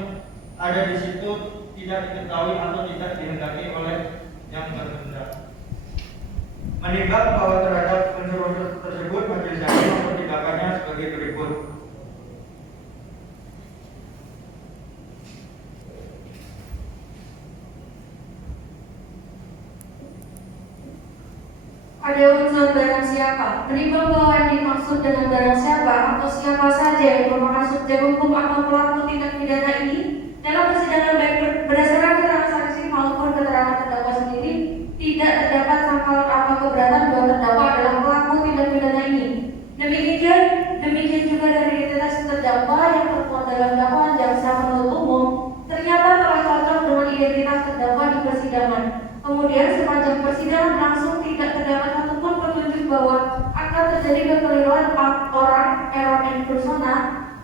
ada di situ tidak diketahui atau tidak dihendaki oleh yang berkehendak. Menimbang bahwa terhadap unsur-unsur tersebut majelis hakim mempertimbangkannya sebagai berikut. Ada unsur barang siapa. Menimbang bahwa yang dimaksud dengan barang siapa atau siapa saja yang merupakan subjek hukum atau pelaku tindak pidana ini dalam persidangan baik berdasarkan keterangan saksi maupun keterangan terdakwa sendiri tidak terdapat sangkalan atau keberatan bahwa terdakwa adalah pelaku tindak pidana ini. Demikian juga dari identitas terdakwa yang termuat dalam dakwaan jaksa penuntut umum ternyata telah cocok dengan identitas terdakwa di persidangan. Kemudian sepanjang persidangan berlangsung tidak terdapat satupun petunjuk bahwa akan terjadi kekeliruan orang error in persona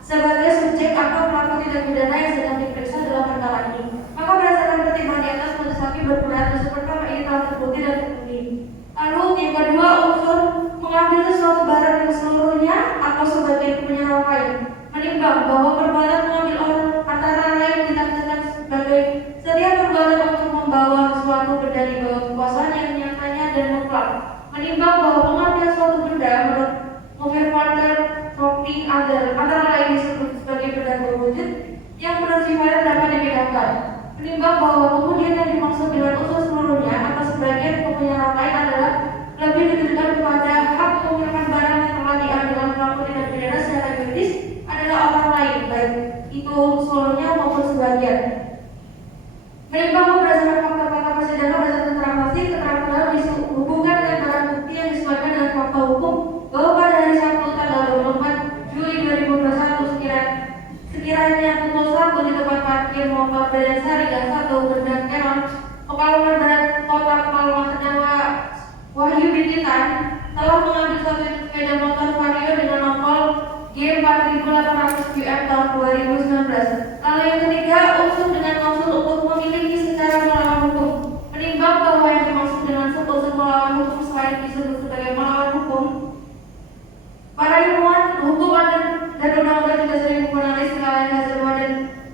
sebagai subjek atau pelaku tindak pidana yang sedang diperiksa dalam perkara ini. Maka berdasarkan pertimbangan di atas, majelis hakim berpendapat unsur pertama ini telah terbukti dan terpenuhi. Lalu yang kedua, unsur mengambil sesuatu barang yang seluruhnya atau sebagian punya orang lain. Menimbang bahwa perbuatan mengambil orang antara lain ditafsirkan sebagai setiap perbuatan untuk membawa sesuatu benda di bawah kekuasaan yang nyatanya dan mutlak. Menimbang bahwa mengambil suatu benda menurut Moving Further Property antara lain disebut sebagai benda berwujud yang menurut sifatnya dapat dipindahkan. Menimbang bahwa kemudian yang dimaksud dengan unsur seluruhnya atau sebagian kepunyaan orang lain adalah lebih ditujukan kepada hak pemilikan barang yang telah diambil oleh pelaku tindak pidana secara yuridis adalah orang lain, baik itu seluruhnya maupun sebagian. Menimbang berdasarkan fakta-fakta persidangan berdasarkan keterangan saksi, keterangan terdakwa dihubungkan dengan barang bukti yang disesuaikan dengan fakta hukum bahwa pada hari Sabtu tanggal 24 Juli 2021 sekiranya pukul 1 di tempat parkir motor Berdasari dan 1 Benda Keron, Pekalongan Barat, Kota Pekalongan, terdakwa Wahyu Bintitan telah mengambil satu sepeda motor Vario dengan nomor G4800 UM tahun 2019. Lalu yang ketiga, unsur dengan maksud untuk memiliki secara melawan hukum. Menimbang bahwa yang dimaksud dengan unsur melawan hukum selain disebut sebagai melawan hukum, para ilmuwan hukum dan undang-undang juga sering menggunakan istilah hasil dan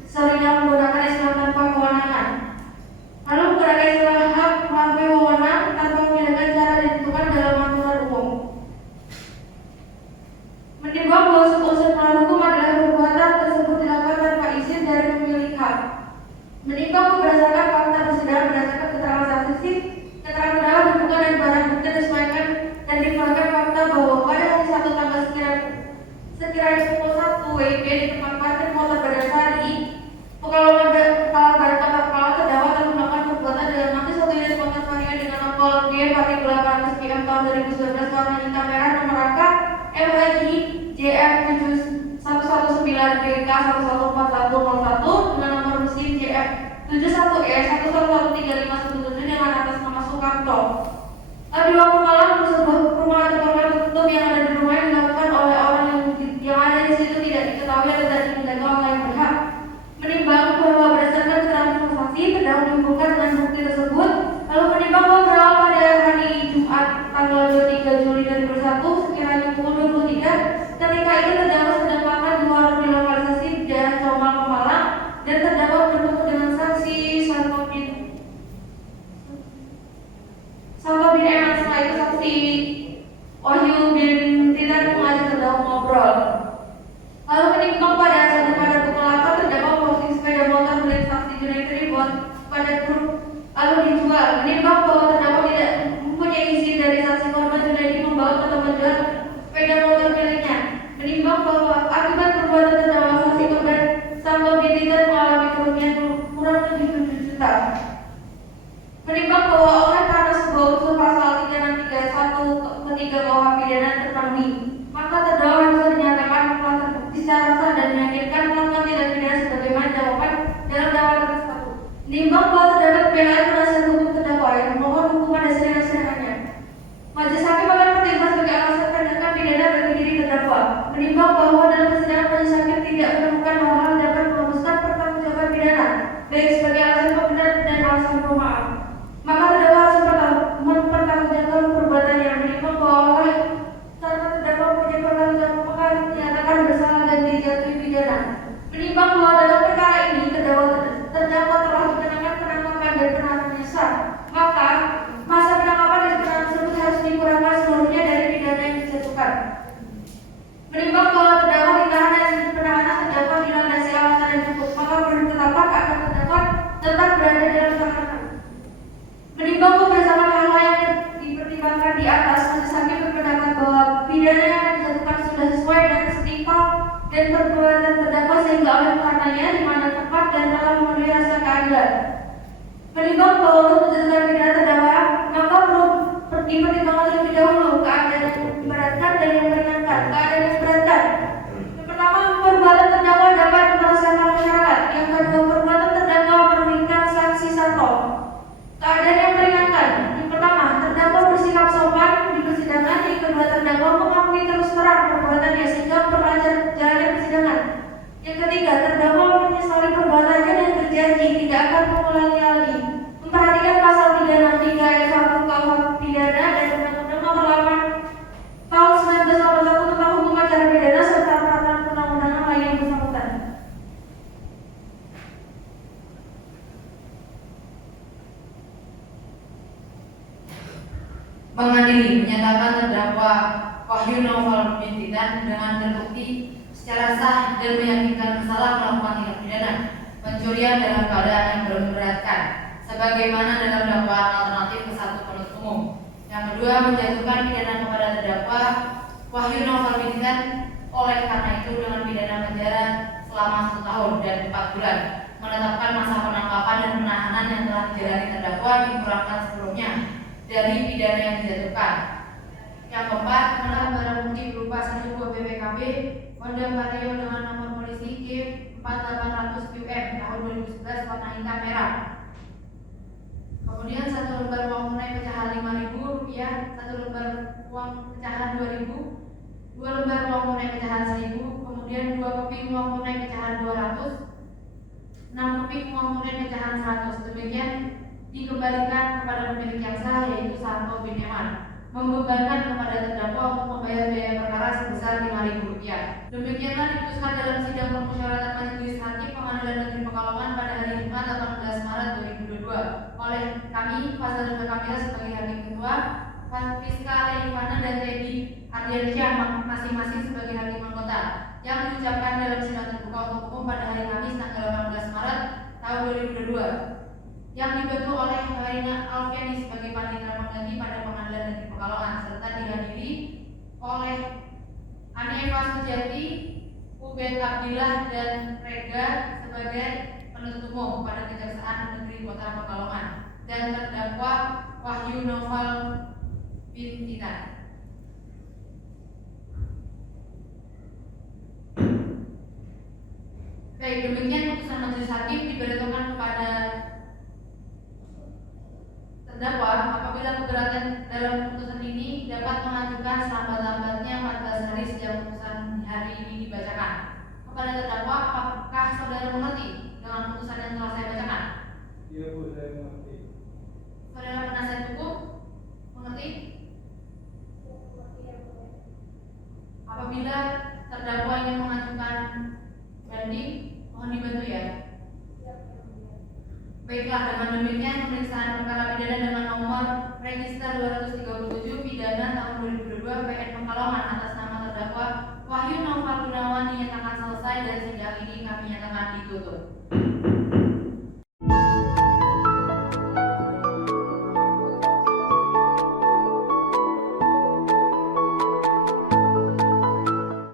seringnya menggunakan istilah tanpa kewenangan. Lalu menggunakan istilah hak melampaui wewenang tanpa menggunakan cara ditentukan dalam aturan umum. Menimbang bahwa unsur melawan hukum adalah perbuatan tersebut dilakukan tanpa izin dari pemilik hak. Menimbang berdasarkan fakta persidangan berdasarkan keterangan saksi, keterangan terdakwa dibuka dan barang bukti disesuaikan dan dikeluarkan fakta bahwa pada hari Sabtu tanggal sekiranya pukul 1 WIB di tempat parkir motor Berdasari, Pekalongan Barat Kota Pekalongan terdakwa telah melakukan perbuatan dengan mengambil satu unit motor Vario dengan nomor G4800 PM tahun 2019 warna hitam merah nomor rangka MHI JF 719 BK 114101 dengan nomor mesin JF 71E 111357 dengan atas nama Sukamto. Di waktu malam sebuah rumah tempat tertutup yang ada di rumah yang dilakukan oleh orang yang ada di situ tidak diketahui atau tidak diminta orang yang berhak. Menimbang bahwa berdasarkan keterangan saksi terdakwa dihubungkan dengan bukti tersebut, lalu menimbang bahwa berawal pada hari Jumat tanggal 23 Juli 2021 sekiranya pukul 23 ketika itu terdakwa sedang makan di warung di lokalisasi di daerah Comal Pemalang dan terdakwa bertemu dengan saksi Santo bin Eman. Setelah itu saksi Wahyu bin Titan mengajak terdakwa ngobrol. Lalu menimbang pada pukul 8 terdakwa posting sepeda motor milik saksi Junaidi dibuat pada grup lalu dijual. Menimbang bahwa terdakwa tidak mempunyai izin dari saksi korban Junaidi membawa atau menjual sepeda motor miliknya. Menimbang bahwa akibat perbuatan terdakwa saksi korban Santo bin Titan mengalami kerugian kurang lebih 7 juta. Menimbang bahwa oleh karena sebuah unsur pasal 361 ketiga KUH pidana terpenuhi, maka terdakwa harus dinyatakan telah terbukti secara sah dan meyakinkan melakukan tindak pidana sebagaimana dakwaan dalam dakwaan tersebut. Menimbang bahwa terdapat pembelaan penasihat hukum terdakwa yang memohon hukuman dan seringan-seringannya, majelis hakim akan pertimbangkan sebagai alasan tindakan pidana bagi diri terdakwa. Menimbang bahwa dalam persidangan majelis hakim tidak menemukan hal-hal yang dapat merumuskan pertanggungjawaban pidana, baik sebagai alasan pembenaran dan alasan pemaaf, maka terdakwa harus mempertanggungjawabkan perbuatannya. Menimbang bahwa karena terdakwa punya pertanggungjawab maka dinyatakan bersalah dan dijatuhi pidana. Menimbang bahwa dalam perkara ini terdakwa dalam tahanan. Menimbang beberapa hal yang dipertimbangkan di atas, majelis hakim berpendapat bahwa pidana yang dijatuhkan sudah sesuai dan setimpal dan perbuatan terdakwa sehingga oleh karenanya di mana tepat dan telah memenuhi rasa keadilan. Menimbang bahwa untuk menjatuhkan pidana terdakwa, maka perlu dipertimbangkan terlebih dahulu keadaan yang memberatkan dan yang meringankan. Keadaan yang memberatkan, yang pertama, perbuatan terdakwa dapat meresahkan masyarakat. Yang kedua, perbuatan terdakwa merugikan saksi satu. Keadaan yang meringankan, yang pertama, terdakwa bersikap sopan di persidangan. Yang kedua, terdakwa mengakui terus terang perbuatannya sehingga memperlancar jalannya persidangan. Yang ketiga, terdakwa menyesali perbuatannya dan berjanji tidak akan mengulangi lagi. Memperhatikan pasal 363 ayat 1 KUH pidana dan Undang-Undang Nomor 8 Tahun 1981 tentang hukum acara pidana serta peraturan perundang-undangan lain yang bersangkutan. Mengadili menyatakan terdakwa Wahyu Naufal bin Titan dengan terbukti secara sah dan meyakinkan bersalah melakukan tindak pidana pencurian dalam keadaan yang memberatkan, sebagaimana dalam dakwaan alternatif ke 1 penuntut umum. Yang kedua, menjatuhkan pidana kepada terdakwa Wahyu Naufal bin Titan oleh karena itu dengan pidana penjara selama 1 tahun dan 4 bulan, menetapkan masa penangkapan dan penahanan yang telah dijalani terdakwa dikurangkan sebelumnya dari pidana yang dijatuhkan. Yang keempat, menetapkan barang bukti berupa satu buah BPKB Honda Vario dengan nomor polisi G4800 QM tahun 2011 warna hitam merah. Kemudian 1 lembar uang tunai pecahan Rp5.000, 1 lembar uang pecahan Rp2.000, 2 lembar uang tunai pecahan Rp1.000, kemudian 2 keping uang tunai pecahan Rp200, 6 keping uang tunai pecahan Rp100. Demikian dikembalikan kepada pemilik yang sah yaitu Santo bin Eman, membebankan kepada terdakwa untuk membayar biaya perkara sebesar Rp5.000. Demikianlah diputuskan dalam sidang permusyawaratan Majelis Hakim Pengadilan Negeri Pekalongan pada hari Jumat 18 Maret 2022 oleh kami, Fazal Kamila sebagai hakim ketua, Fiska Leivana dan Teddy Ardiansyah masing-masing sebagai hakim anggota, yang diucapkan dalam sidang terbuka untuk umum pada hari Kamis tanggal 18 Maret tahun 2022, yang dibantu oleh Marina Alfiani sebagai panitia pengganti pada Pengadilan Negeri Pekalongan, serta dihadiri oleh Aneva Sujati, Ubed Abdillah dan Rega sebagai penuntut umum pada Kejaksaan Negeri Kota Pekalongan, dan terdakwa Wahyu Naufal bin Titan. Baik, demikian putusan majelis hakim diberitahukan kepada terdakwa apabila keberatan dalam putusan ini dapat mengajukan selambat-lambatnya 14 hari sejak putusan hari ini dibacakan. Kepada terdakwa, apakah saudara mengerti dengan putusan yang telah saya bacakan? Iya Bu, saya mengerti. Saudara penasihat hukum mengerti? Apabila terdakwa ingin mengajukan banding, mohon dibantu ya. Baiklah, dengan demikian pemeriksaan perkara pidana dengan nomor register 237 pidana tahun 2022 PN Pekalongan atas nama terdakwa Wahyu Naufal Gunawan dinyatakan selesai dan sidang ini kami nyatakan ditutup.